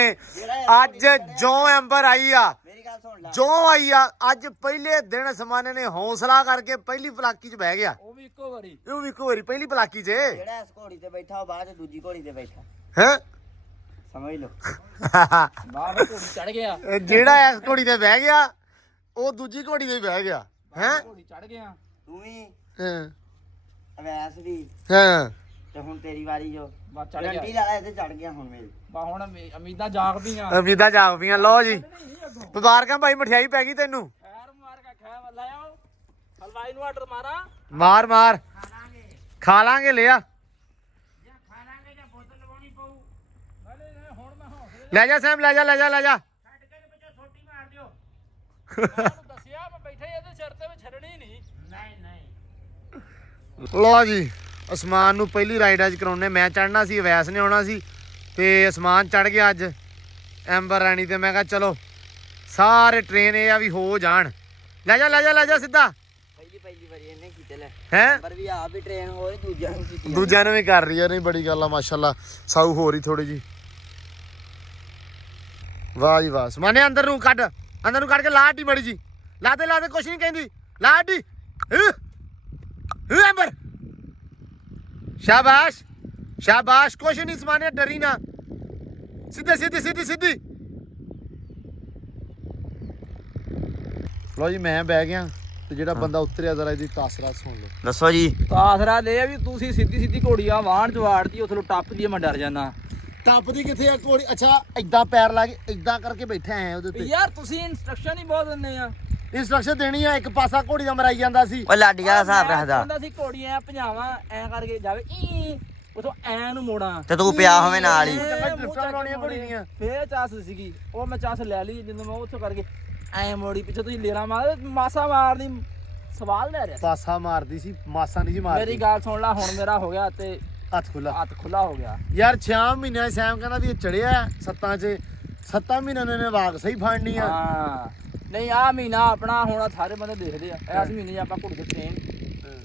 ਅੱਜ ਜੋ ਐਂਬਰ ਆਈ ਆ ਮੇਰੀ ਗੱਲ ਸੁਣ ਲੈ ਜੋ ਆਈ ਆ ਅੱਜ ਪਹਿਲੇ ਦਿਨ ਸਮਾਨੇ ਨੇ ਹੌਸਲਾ ਕਰਕੇ ਪਹਿਲੀ ਪਲਾਕੀ 'ਚ ਬਹਿ ਗਿਆ ਉਹ ਵੀ ਇੱਕੋ ਵਾਰੀ ਉਹ ਵੀ ਇੱਕੋ ਵਾਰੀ ਪਹਿਲੀ ਪਲਾਕੀ 'ਚ ਜਿਹੜਾ ਇਸ ਘੋੜੀ ਤੇ ਬੈਠਾ ਉਹ ਬਾਅਦ ਚ ਦੂਜੀ ਘੋੜੀ ਤੇ ਬੈਠਾ ਹੈ ਸਮਝ ਲਓ ਬਾਹ ਵਿੱਚ ਘੋੜੀ ਚੜ ਗਿਆ ਜਿਹੜਾ ਇਸ ਘੋੜੀ ਤੇ ਬਹਿ ਗਿਆ ਉਹ ਦੂਜੀ ਘੋੜੀ ਤੇ ਬਹਿ ਗਿਆ ਹੈ ਘੋੜੀ ਚੜ ਗਿਆ ਤੂੰ ਵੀ ਹਾਂ ਅਵੈਸ ਵੀ ਹਾਂ ਤੇ ਹੁਣ ਤੇਰੀ ਵਾਰੀ ਜੋ ਬਾ ਚੜ ਗਿਆ ਗਰੰਟੀ ਵਾਲਾ ਇਹਦੇ ਚੜ ਗਿਆ ਹੁਣ ਮੇਰੀ ਬਾ ਹੁਣ ਉਮੀਦਾਂ ਜਾਗਦੀਆਂ ਉਮੀਦਾਂ ਜਾਗ ਪਈਆਂ ਲਓ ਜੀ ਮੁਬਾਰਕਾਂ ਭਾਈ ਮਠਿਆਈ ਪੈ ਗਈ ਤੈਨੂੰ ਖੈਰ ਮਾਰ ਕੇ ਖੈ ਲੈ ਆਓ ਹਲਵਾਈ ਨੂੰ ਆਰਡਰ ਮਾਰਾ ਮਾਰ ਮਾਰ ਖਾ ਲਾਂਗੇ ਲਿਆ ਲੈ ਜਾ ਸੈਮ ਲੈ ਜਾ ਲੈ ਜਾ ਲੈ ਜਾ ਦੱਸਿਆ ਮੈਂ ਬੈਠਾ ਇਹਦੇ ਸਿਰ ਤੇ ਛੱਡਣੀ ਨਹੀਂ ਲਓ ਜੀ ਅਸਮਾਨ ਨੂੰ ਪਹਿਲੀ ਰਾਈਡ ਅੱਜ ਕਰਾਉਣੇ ਮੈਂ ਚੜਨਾ ਸੀ ਅਵੈਸ ਨੇ ਆਉਣਾ ਸੀ ਤੇ ਅਸਮਾਨ ਚੜ ਗਿਆ ਅੱਜ ਐਂਬਰ ਰਾਣੀ ਤੇ ਮੈਂ ਕਿਹਾ ਚਲੋ ਸਾਰੇ ਟ੍ਰੇਨ ਇਹ ਆ ਵੀ ਹੋ ਜਾਣ ਲੈ ਜਾ ਲੈ ਜਾ ਲੈ ਜਾ ਸਿੱਧਾ ਪਹਿਲੀ ਵਾਰੀ ਇਹਨੇ ਕੀਤੇ ਲੈ ਹੈ ਪਰ ਵੀ ਆਪ ਵੀ ਟ੍ਰੇਨ ਹੋਏ ਦੂਜਿਆਂ ਨੂੰ ਕੀਤੀ ਦੂਜਿਆਂ ਨੂੰ ਵੀ ਕਰ ਰਹੀ ਆ ਨਹੀਂ ਬੜੀ ਗੱਲ ਆ ਮਾਸ਼ਾਅੱਲਾ ਸਾਊ ਹੋ ਰਹੀ ਥੋੜੀ ਜੀ ਵਾਹ ਜੀ ਵਾਹ ਸਮਾਨੇ ਅੰਦਰ ਨੂੰ ਕੱਢ ਕੇ ਲਾਟੀ ਬੜੀ ਜੀ ਲਾ ਦੇ ਕੁਛ ਨਹੀਂ ਕਹਿੰਦੀ ਲਾਟੀ ਐਂਬਰ ਸ਼ਾਬਾਸ਼ ਸ਼ਾਬਾਸ਼ ਕੁਛ ਨਹੀਂ ਸਮਾਨੇ ਡਰੀ ਨਾ ਸਿੱਧੇ ਸਿੱਧੀ ਲੋ ਜੀ ਮੈਂ ਬਹਿ ਗਿਆ ਤੇ ਜਿਹੜਾ ਬੰਦਾ ਉਤਰਿਆ ਜ਼ਰਾ ਇਹਦੀ ਤਾਸਰਾ ਸੁਣ ਲਓ ਦੱਸੋ ਜੀ ਆਸਰਾ ਲੈ ਵੀ ਤੁਸੀਂ ਸਿੱਧੀ ਘੋੜੀ ਆ ਵਾਹਣ ਚ ਵਾੜਦੀ ਉਥੋਂ ਟੱਪਦੀ ਮੈਂ ਡਰ ਜਾਣਾ ਟੱਪਦੀ ਕਿੱਥੇ ਆ ਘੋੜੀ ਅੱਛਾ ਏਦਾਂ ਪੈਰ ਲਾ ਕੇ ਏਦਾਂ ਕਰਕੇ ਬੈਠਾ ਐ ਉਹਦੇ ਉੱਤੇ ਯਾਰ ਤੁਸੀਂ ਇਨਸਟਰਕਸ਼ਨ ਹੀ ਬਹੁਤ ਦਿੰਦੇ ਆ ਇੰਸਟਰਕਸ਼ਨ ਦੇਣੀ ਆ ਇੱਕ ਪਾਸਾ ਘੋੜੀ ਦਾ ਮਰਾਈ ਜਾਂਦਾ ਸੀ ਉਹ ਲਾਡੀਆਂ ਦਾ ਹਿਸਾਬ ਰੱਖਦਾ ਹੁੰਦਾ ਸੀ ਘੋੜੀ ਐ ਭਜਾਵਾਂ ਐ ਕਰਕੇ ਜਾਵੇ ਉਥੋਂ ਐ ਨੂੰ ਮੋੜਾਂ ਤੇ ਤੂੰ ਪਿਆ ਹੋਵੇਂ ਨਾਲ ਹੀ ਡਰਿਫਟਾਂ ਬਣਾਉਣੀਆਂ ਘੋੜੀ ਦੀਆਂ ਫੇਰ ਚਾਸ ਸੀਗੀ ਉਹ ਮੈਂ ਚਾਸ ਲੈ ਲਈ ਜਦੋਂ ਮੈਂ ਉੱਥੋਂ ਕਰਕੇ ਐ ਮੋੜੀ ਪਿੱਛੇ ਤੁਸੀਂ ਲੇਰਾ ਮਾਰ ਮਾਸਾ ਮਾਰਦੀ ਸਵਾਲ ਲੈ ਰਿਹਾ ਪਾਸਾ ਮਾਰਦੀ ਸੀ ਮਾਸਾ ਨਹੀਂ ਸੀ ਮਾਰਦੀ ਮੇਰੀ ਗੱਲ ਸੁਣ ਲੈ ਹੁਣ ਮੇਰਾ ਹੋ ਗਿਆ ਤੇ ਹੱਥ ਖੁੱਲਾ ਹੋ ਗਿਆ ਯਾਰ 6 ਮਹੀਨਿਆਂ ਸੈਮ ਕਹਿੰਦਾ ਵੀ ਇਹ ਚੜਿਆ 7 ਮਹੀਨਿਆਂ ਨੇ ਵਾਗ ਸਹੀ ਫੜਨੀ ਆ ਹਾਂ ਨਹੀਂ ਆ ਮਹੀਨਾ ਆਪਣਾ ਹੁਣ ਸਾਰੇ ਬੰਦੇ ਦੇਖਦੇ ਆ ਇਸ ਮਹੀਨੇ ਆਪਾਂ ਘੋੜੀ ਤੇ ਟ੍ਰੇਨ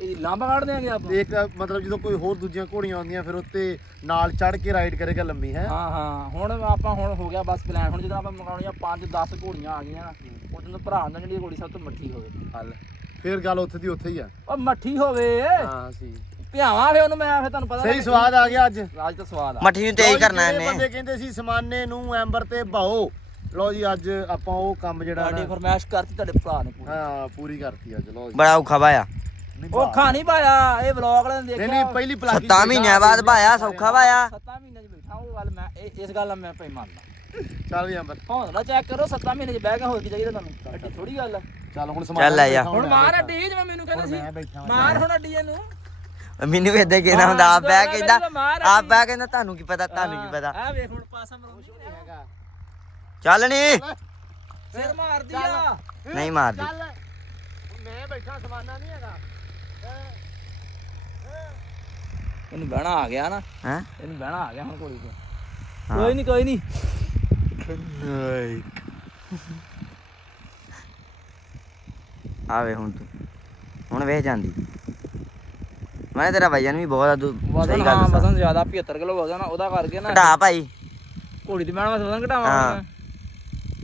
ਇਹ ਲਾਂਬਾ ਕੱਢ ਦੇਾਂਗੇ ਆਪਾਂ ਇੱਕ ਮਤਲਬ ਜਦੋਂ ਕੋਈ ਹੋਰ ਦੂਜੀਆਂ ਘੋੜੀਆਂ ਆਉਂਦੀਆਂ ਫਿਰ ਉੱਤੇ ਨਾਲ ਚੜ ਕੇ ਰਾਈਡ ਕਰੇਗਾ ਲੰਮੀ ਹੈ ਹਾਂ ਹੁਣ ਆਪਾਂ ਹੁਣ ਹੋ ਗਿਆ ਬਸ ਪਲਾਨ ਹੁਣ ਜਦੋਂ ਆਪਾਂ ਮੰਗਾਉਣੀਆਂ 5-10 ਘੋੜੀਆਂ ਆ ਗਈਆਂ ਉਦੋਂ ਭਰਾ ਹੁੰਦਾ ਜਿਹੜੀ ਘੋੜੀ ਸਭ ਤੋਂ ਮੱਠੀ ਹੋਵੇ ਹੱਲ ਫਿਰ ਗੱਲ ਉੱਥੇ ਦੀ ਉੱਥੇ ਹੀ ਆ ਉਹ ਮੱਠੀ ਹੋਵੇ ਹਾਂ ਸੀ ਭਿਆਵਾਂ ਫੇ ਉਹਨੂੰ ਮੈਂ ਫੇ ਤੁਹਾਨੂੰ ਪਤਾ ਸਹੀ ਸਵਾਦ ਆ ਗਿਆ ਅੱਜ ਤਾਂ ਸਵਾਦ ਆ ਮੱਠੀ ਨੂੰ ਤੇਜ਼ ਕਰਨਾ ਜਿਹੜੇ ਇਹਨੇ ਬੰਦੇ ਕਹਿੰਦੇ ਸੀ ਸਮਾਨੇ ਨੂੰ ਐਂਬਰ ਤੇ ਭਾਓ ਲਓ ਜੀ ਅੱਜ ਆਪਾਂ ਉਹ ਕੰਮ ਜਿਹੜਾ ਸਾਡੀ ਨਾ ਫਰਮਾਇਸ਼ ਕਰਤੀ ਤੁਹਾਡੇ ਭਰਾ ਨੇ ਪੂਰੀ ਹਾਂ ਪੂਰੀ ਕਰਤੀ ਅੱਜ ਲਓ ਜੀ ਬੜਾ ਔਖਾ ਭਾਇਆ ਉਹ ਖਾਣੀ ਪਾਇਆ ਇਹ ਵਲੌਗ ਵਾਲਿਆਂ ਨੇ ਦੇਖਿਆ ਨਹੀਂ ਪਹਿਲੀ ਪਲਾਕੀ 7 ਮਹੀਨਿਆਂ ਬਾਅਦ ਭਾਇਆ ਸੌਖਾ ਭਾਇਆ 7 ਮਹੀਨਿਆਂ 'ਚ ਬੈਠਾ ਉਹ ਗੱਲ ਮੈਂ ਇਸ ਗੱਲ ਨਾਲ ਮੈਂ ਭਾਈ ਮੰਨਦਾ ਚੱਲ ਵੀ ਐਂਬਰ ਹੌਸਲਾ ਚੈੱਕ ਕਰੋ 7 ਮਹੀਨੇ 'ਚ ਬਹਿ ਕੇ ਹੋਰ ਕੀ ਚਾਹੀਦਾ ਤੁਹਾਨੂੰ ਐਡੀ ਥੋੜੀ ਗੱਲ ਆ। ਚੱਲ ਹੁਣ ਚੱਲ ਲੈ ਜਾ। ਹੁਣ ਮਾਰ ਅੱਡੀ ਜਿਵੇਂ ਮੈਨੂੰ ਕਹਿੰਦੇ ਸੀ ਮਾਰ ਹੁਣ ਅੱਡੀ ਇਹਨੂੰ ਮੈਨੂੰ ਵੀ ਏਦਾਂ ਕਹਿੰਦਾ ਹੁੰਦਾ ਆਪ ਬਹਿ ਕੇ ਆਪ ਬਹਿ ਕਹਿੰਦਾ ਤੁਹਾਨੂੰ ਕੀ ਪਤਾ ਤੁਹਾਨੂੰ ਕੀ ਪਤਾ ਆ ਵੇਖ ਹੁਣ ਪਾਸਾ ਮਰਾਉਂਦੀ ਨਹੀਂ ਹੈਗਾ ਚੱਲ ਨੀ ਸਿਰ ਮਾਰਦੀ ਆ ਨਹੀਂ ਮਾਰਦੀ ਚੱਲ ਮੈਂ ਬੈਠਾ ਸਮਾਨਾ ਨਹੀਂ ਹੈਗਾ ਇਹਨੂੰ ਬਹਿਣਾ ਆ ਗਿਆ ਨਾ ਹੈ ਇਹਨੂੰ ਬਹਿਣਾ ਆ ਗਿਆ ਹੁਣ ਘੋੜੀ ਤੇ ਹਾਂ। ਕੋਈ ਨਹੀਂ ਆਵੇ ਹੁਣ ਤੂੰ ਹੁਣ ਵੇਖ ਜਾਂਦੀ ਮੈਂ ਤੇਰਾ ਵਜਨ ਵੀ ਬਹੁਤ ਆ ਤੂੰ ਵਜ਼ਨ ਸਹੀ ਗੱਲ ਹਾਂ ਦੱਸਾਂ ਵਜ਼ਨ ਜ਼ਿਆਦਾ 75 ਕਿਲੋ ਵਜ਼ਨ ਆ ਉਹਦਾ ਕਰਕੇ ਨਾ ਘਟਾ ਭਾਈ ਘੋੜੀ ਦੀ ਮੈਂ ਵਜ਼ਨ ਘਟਾਵਾਂ ਹਾਂ। ਹੁਣ।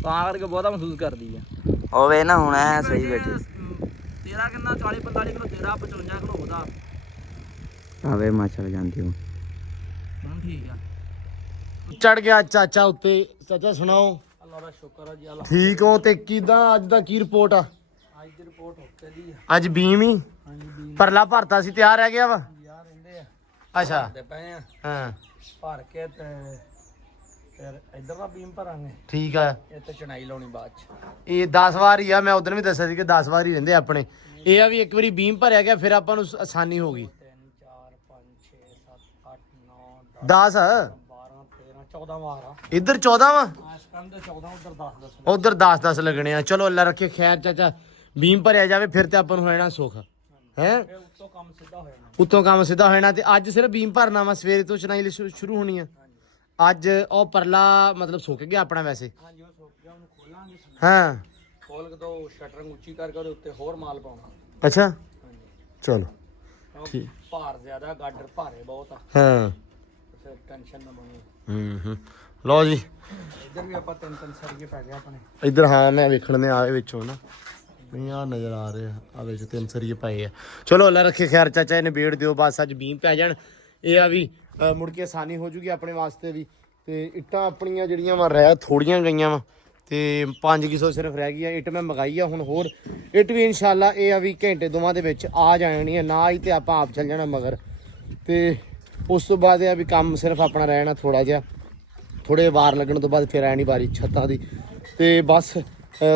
ਤਾਂ ਕਰਕੇ ਬਹੁਤਾ ਮਹਿਸੂਸ ਕਰਦੀ ਆ ਹੋਵੇ ਨਾ ਹੁਣ ਐ ਸਹੀ ਬੈਠੀ ਤੇਰਾ ਕਿੰਨਾ 40-45 ਕਿਲੋ ਤੇਰਾ 55 ਕਿਲੋ ਉਹਦਾ ਆਵੇ ਮਾ ਚਲ ਜਾਂਦੀ ਹੁਣ ਹੁਣ ਠੀਕ ਆ ਚੜ ਗਿਆ ਚਾਚਾ ਉੱਤੇ। ਚਾਚਾ ਸੁਣਾਓ। ਅੱਲਾ ਦਾ ਸ਼ੁਕਰ ਆ ਜੀ। ਅੱਲਾ ਠੀਕ ਹੋ ਤੇ ਕਿਦਾਂ ਅੱਜ ਦਾ ਕੀ ਰਿਪੋਰਟ ਆ? ਅੱਜ ਦੀ ਰਿਪੋਰਟ ਓਕੇ ਦੀ ਅੱਜ ਬੀਮ ਹੀ ਹਾਂਜੀ ਵੀ ਪਰਲਾ ਭਰਤਾ ਸੀ, ਤਿਆਰ ਰਹਿ ਗਿਆ ਵਾ। ਯਾਰ ਰਹਿੰਦੇ ਆ ਅੱਛਾ ਤੇ ਪਏ ਆ ਹਾਂ ਭਰ ਕੇ ਤੇ ਫਿਰ ਇਧਰ ਦਾ ਬੀਮ ਭਰਾਂਗੇ। ਠੀਕ ਆ। ਇਹ ਤੇ ਚਣਾਈ ਲਾਉਣੀ ਬਾਅਦ ਚ। ਇਹ 10 ਵਾਰ ਹੀ ਆ, ਮੈਂ ਉਦੋਂ ਵੀ ਦੱਸਿਆ ਸੀ ਕਿ 10 ਵਾਰ ਹੀ ਰਹਿੰਦੇ ਆਪਣੇ। ਇਹ ਆ ਵੀ ਇੱਕ ਵਾਰੀ ਬੀਮ ਭਰਿਆ ਗਿਆ ਫਿਰ ਆਪਾਂ ਨੂੰ ਆਸਾਨੀ ਹੋ ਗਈ। 3 4 5 6 7 8 9 10 12 13 14 ਵਾਰ ਆ। ਇੱਧਰ 14 ਵਾ, ਇਸ ਕੰਮ ਦੇ 14 ਉਧਰ 10 10 ਉਧਰ 10 ਲੱਗਣੇ ਆ। ਚਲੋ ਅੱਲਾ ਰੱਖੇ ਖੈਰ। ਚਾਚਾ ਬੀਮ ਭਰਿਆ ਜਾਵੇ ਫਿਰ ਤੇ ਆਪਾਂ ਨੂੰ ਹੋ ਜਾਣਾ ਸੁੱਖ ਹੈ। ਇਹ ਉੱਤੋਂ ਕੰਮ ਸਿੱਧਾ ਹੋ ਜਾਣਾ। ਉੱਤੋਂ ਕੰਮ ਸਿੱਧਾ ਹੋ ਜਾਣਾ। ਤੇ ਅੱਜ ਸਿਰਫ ਬੀਮ ਭਰਨਾ ਵਾ, ਸਵੇਰੇ ਤੋਂ ਚਨਾਈ ਸ਼ੁਰੂ ਹੋਣੀ ਆ। ਅੱਜ ਉਹ ਪਰਲਾ ਮਤਲਬ ਸੁੱਕ ਗਿਆ ਆਪਣਾ ਵੈਸੇ। ਹਾਂਜੀ ਉਹ ਸੁੱਕ ਗਿਆ, ਉਹਨੂੰ ਖੋਲਾਂਗੇ। ਹਾਂ ਖੋਲ ਕੇ ਤੋਂ ਸ਼ਟਰਿੰਗ ਉੱਚੀ ਕਰਕੇ ਉਹਦੇ ਉੱਤੇ ਹੋਰ ਮਾਲ ਪਾਉਣਾ। ਅੱਛਾ ਹਾਂਜੀ ਚਲੋ ਉਹ ਠੀਕ। ਭਾਰ ਜ਼ਿਆਦਾ, ਗਾਡਰ ਭਾਰੇ ਬਹੁਤ ਆ, ਹਾਂ ਫਿਰ ਟੈਨਸ਼ਨ ਨਾ ਮੰਗੋ। ਹੂੰ ਲਓ ਜੀ ਇੱਧਰ ਵੀ ਆਪਾਂ 3 ਸਰੀਏ ਪੈ ਗਏ ਆਪਣੇ। ਇੱਧਰ ਹਾਂ ਮੈਂ ਵੇਖਣ ਨੇ ਆਏ ਵਿੱਚੋਂ ਨਾ ਨਹੀਂ ਆ ਨਜ਼ਰ ਆ ਰਹੇ ਆ ਵਿੱਚ 3 ਸਰੀਏ ਪਏ ਆ। ਚਲੋ ਅੱਲਾ ਰੱਖੇ ਖੈਰ। ਚਾਚਾ ਇਹਨੇ ਨਿਬੇੜ ਦਿਓ ਬਸ, ਅੱਜ ਬੀਮ ਪੈ ਜਾਣ। ਇਹ ਆ ਵੀ ਮੁੜ ਕੇ ਆਸਾਨੀ ਹੋ ਜੂਗੀ ਆਪਣੇ ਵਾਸਤੇ ਵੀ। ਤੇ ਇੱਟਾਂ ਆਪਣੀਆਂ ਜਿਹੜੀਆਂ ਵਾ ਰਹਿ ਥੋੜੀਆਂ ਗਈਆਂ ਵਾ ਤੇ 500 ਸਿਰਫ ਰਹਿ ਗਈਆਂ। ਇੱਟ ਮੈਂ ਮੰਗਾਈ ਆ ਹੁਣ, ਹੋਰ ਇੱਟ ਵੀ ਇਨਸ਼ਾਅੱਲਾ ਇਹ ਆ ਵੀ ਘੰਟੇ ਦੋਵਾਂ ਦੇ ਵਿੱਚ ਆ ਜਾਣੀ ਹੈ। ਨਾ ਹੀ ਤੇ ਆਪਾਂ ਆਪ ਚੱਲ ਜਾਣਾ ਮਗਰ। ਤੇ ਉਸ ਤੋਂ ਬਾਅਦ ਇਹ ਆ ਵੀ ਕੰਮ ਸਿਰਫ ਆਪਣਾ ਰਹਿਣਾ ਥੋੜਾ ਜਿਹਾ, ਥੋੜੇ ਵਾਰ ਲੱਗਣ ਤੋਂ ਬਾਅਦ ਫਿਰ ਆਣੀ ਵਾਰੀ ਛੱਤਾਂ ਦੀ। ਤੇ ਬਸ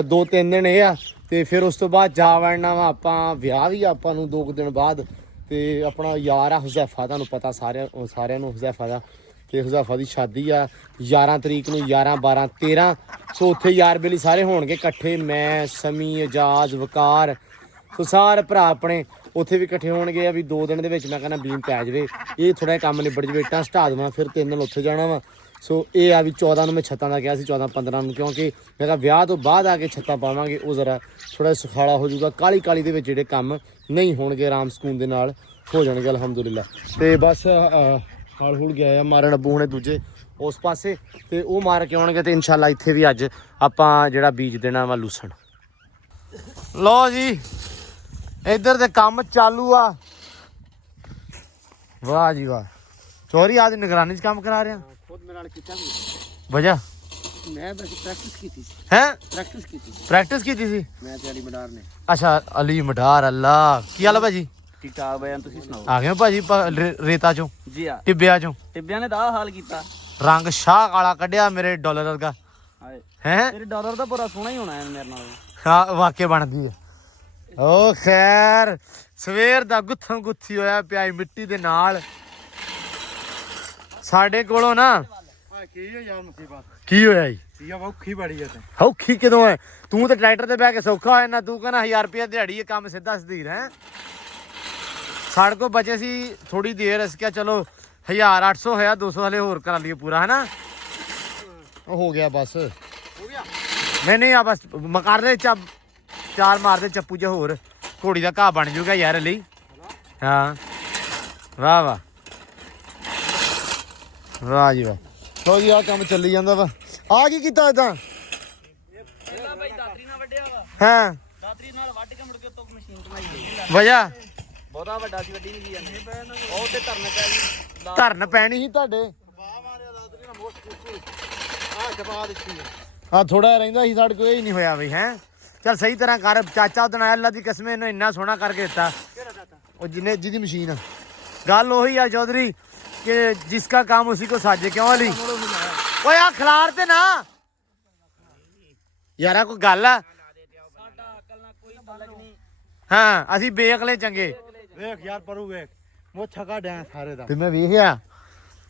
2-3 ਦਿਨ ਇਹ ਆ ਤੇ ਫਿਰ ਉਸ ਤੋਂ ਬਾਅਦ ਜਾ ਵੜਨਾ ਵਾ ਆਪਾਂ। ਵਿਆਹ ਵੀ ਆਪਾਂ ਨੂੰ 2 ਦਿਨ ਬਾਅਦ। ਤੇ ਆਪਣਾ ਯਾਰ ਆ ਹੁਜ਼ੈਫਾ, ਤੁਹਾਨੂੰ ਪਤਾ ਸਾਰਿਆਂ ਨੂੰ ਹੁਜ਼ੈਫਾ ਦਾ। ਤੇ ਹੁਜ਼ੈਫਾ ਦੀ ਸ਼ਾਦੀ ਆ 11 ਤਰੀਕ ਨੂੰ, 11 12 13। ਸੋ ਉੱਥੇ ਯਾਰ ਬੇਲੀ ਸਾਰੇ ਹੋਣਗੇ ਇਕੱਠੇ। ਮੈਂ ਸਮੀ ਇਜਾਜ਼ ਵਕਾਰ ਸੋ ਸਾਰੇ ਭਰਾ ਆਪਣੇ ਉੱਥੇ ਵੀ ਇਕੱਠੇ ਹੋਣਗੇ। ਆ ਵੀ 2 ਦਿਨ ਦੇ ਵਿੱਚ ਮੈਂ ਕਹਿੰਦਾ ਬੀਮ ਪੈ ਜਾਵੇ। ਇਹ ਥੋੜਾ ਜਿਹਾ ਕੰਮ ਨਿਬੜ ਜਾਵੇ, ਇੱਟਾਂ ਸਟਾ ਦੇਵਾਂ, ਫਿਰ 3 ਦਿਨ ਉੱਥੇ ਜਾਣਾ ਵਾ। ਸੋ ਇਹ ਆ ਵੀ 14 ਨੂੰ ਮੈਂ ਛੱਤਾਂ ਦਾ ਕਿਹਾ ਸੀ, 14-15 ਨੂੰ, ਕਿਉਂਕਿ ਮੈਂ ਕਿਹਾ ਵਿਆਹ ਤੋਂ ਬਾਅਦ ਆ ਕੇ ਛੱਤਾਂ ਪਾਵਾਂਗੇ। ਉਹ ਜ਼ਰਾ ਥੋੜਾ ਸੁਖਾਲਾ ਹੋ ਜਾਊਗਾ। ਕਾਲੀ ਦੇ ਵਿੱਚ ਜਿਹੜੇ ਕੰਮ ਨਹੀਂ ਹੋਣਗੇ, ਆਰਾਮ ਸਕੂਨ ਦੇ ਨਾਲ ਹੋ ਜਾਣਗੇ ਅਲਹਮਦੁਲਿਲਾ। ਤੇ ਬਸ ਹਾਲ ਹੁਲ ਗਿਆ ਆ ਮਾਰਨ ਅੱਬੂ ਹੁਣੇ ਦੂਜੇ ਉਸ ਪਾਸੇ, ਤੇ ਉਹ ਮਾਰ ਕੇ ਆਉਣਗੇ। ਤੇ ਇਨਸ਼ਾਅੱਲਾ ਇੱਥੇ ਵੀ ਅੱਜ ਆਪਾਂ ਜਿਹੜਾ ਬੀਜ ਦੇਣਾ ਵਾ ਲੂਸਣ। ਲਓ ਜੀ ਇੱਧਰ ਤੇ ਕੰਮ ਚਾਲੂ ਆ। ਵਾਹ ਜੀ ਵਾਹ। ਚੋਰੀ ਆਜ ਨਿਗਰਾਨੀ 'ਚ ਕੰਮ ਕਰਾ ਰਿਹਾ। ਖੁਦ ਮੇਰੇ ਨਾਲ ਕੀਤਾ ਵੀ ਵਜ੍ਹਾ ਮੈਂ ਬਸ ਪ੍ਰੈਕਟਿਸ ਕੀਤੀ ਸੀ। ਹੈ ਪ੍ਰੈਕਟਿਸ ਕੀਤੀ ਕੀਤੀ ਸੀ। ਮੈਂ ਤੇ ਅਲੀ ਮਡਾਰ ਨੇ। ਅੱਛਾ ਅਲੀ ਮਡਾਰ। ਅੱਲਾ ਕੀ ਹਾਲ ਹੈ ਭਾਜੀ? ਠੀਕ ਠਾਕ ਬਿਆਨ, ਤੁਸੀਂ ਸੁਣਾਓ? ਆ ਗਏ ਹੋ ਭਾਜੀ ਰੇਤਾ ਚੋਂ, ਜੀ ਆ ਟਿੱਬਿਆਂ ਚੋਂ। ਟਿੱਬਿਆਂ ਨੇ ਤਾਂ ਆਹ ਹਾਲ ਕੀਤਾ। ਰੰਗ ਸ਼ਾਹ ਕਾਲਾ ਕੱਢਿਆ ਮੇਰੇ ਡਾਲਰ ਵਰਗਾ ਹਾਏ ਹੈ। ਤੇਰੇ ਡਾਲਰ ਦਾ ਪੂਰਾ ਸੋਹਣਾ ਹੀ ਹੋਣਾ ਹੈ ਮੇਰੇ ਨਾਲ। ਹਾਂ ਵਾਕਿਆ ਬਣਦੀ ਹੈ। ਓ ਖੈਰ ਸਵੇਰ ਦਾ ਗੁੱਥੋਂ ਗੁੱਥੀ ਹੋਇਆ ਪਿਆ ਮਿੱਟੀ ਦੇ ਨਾਲ। ਸਾਡੇ ਕੋਲੋਂ ਨਾ ਕੀ ਹੋ ਯਾਰ ਮੁਸੀਬਤ? ਕੀ ਹੋਇਆ ਜੀ? ਕੀ ਆ ਔਖੀ ਬੜੀ ਹੈ ਤੇ ਔਖੀ ਕਿਦੋਂ ਹੈ? ਤੂੰ ਤੇ ਟਰੈਕਟਰ ਤੇ ਬਹਿ ਕੇ ਸੌਖਾ ਹੋ ਜਾਂਦਾ। ਤੂੰ ਕਹਿੰਦਾ 1000 ਰੁਪਏ ਦਿਹਾੜੀ, ਇਹ ਕੰਮ ਸਿੱਧਾ ਸਧੀਰ ਹੈ। ਸਾਡੇ ਕੋਲ ਬਚੇ ਸੀ ਥੋੜੀ ਦੇਰ, ਅਸੀਂ ਕਿਹਾ ਚਲੋ 1800 ਹੋਇਆ, 200 ਹਲੇ ਹੋਰ ਕਰਾ ਲਈਏ ਪੂਰਾ, ਹੈ ਨਾ। ਹੋ ਗਿਆ ਬਸ, ਹੋ ਗਿਆ। ਨਹੀਂ ਆ ਬਸ ਮਕਾਰਦੇ ਚਾਰ ਮਾਰਦੇ ਚੱਪੂ ਜੇ ਹੋਰ, ਘੋੜੀ ਦਾ ਘਾਹ ਬਣ ਜਾਊਗਾ ਯਾਰ ਲਈ। ਹਾਂ ਵਾਹ ਵਾਹ ਵਾਹ ਜੀ ਵਾਹ। ਲੋ ਜੀ ਆਹ ਕੰਮ ਚੱਲੀ ਜਾਂਦਾ ਵਾ। ਆ ਕੀ ਕੀਤਾ ਏਦਾਂ? ਇਹਦਾ ਬਾਈ ਦਾਤਰੀ ਨਾਲ ਵੱਢਿਆ ਵਾ। ਹਾਂ ਦਾਤਰੀ ਨਾਲ ਵੱਢ ਕੇ ਮੁੜ ਕੇ ਉੱਤੋਂ ਮਸ਼ੀਨ ਬਣਾਈ ਗਈ। ਵਜ੍ਹਾ ਬਹੁਤਾ ਵੱਡਾ ਸੀ, ਵੱਡੀ ਨਹੀਂ ਸੀ ਜਾਂਦੀ। ਉਹ ਤੇ ਧਰਨ ਪੈ ਗਈ। ਧਰਨ ਪੈਣੀ ਸੀ ਤੁਹਾਡੇ। ਆ ਥੋੜਾ ਰਹਿੰਦਾ ਸੀ ਸਾਡੇ ਕੋਲ, ਇਹ ਨਹੀਂ ਹੋਇਆ ਬਈ। ਹੈ ਚੱਲ ਸਹੀ ਤਰ੍ਹਾਂ ਕਰ। ਚਾਚਾ ਉਦਣ ਆਇਆ, ਅੱਲਾ ਦੀ ਕਸਮ ਇਹਨੂੰ ਇੰਨਾ ਸੋਹਣਾ ਕਰਕੇ ਦਿੱਤਾ। ਉਹ ਜਿਹਦੀ ਮਸ਼ੀਨ ਆ। ਗੱਲ ਉਹੀ ਆ ਚੌਧਰੀ ਕਿ ਜਿਸਕਾ ਕੰਮ ਉसी को साजे। ਕਿਉਂ ਅਲੀ ਓਏ ਆ ਖਿਲਾਰ ਤੇ ਨਾ ਯਾਰਾ ਕੋਈ ਗੱਲ ਆ। ਹਾਂ ਅਸੀਂ ਬੇਅਕਲੇ ਚੰਗੇ। ਵੇਖ ਯਾਰ ਪਰੂ ਵੇਖ ਮੋਛਾ ਕਾਢਿਆ ਸਾਰੇ ਦਾ। ਤੇ ਮੈਂ ਵੇਖਿਆ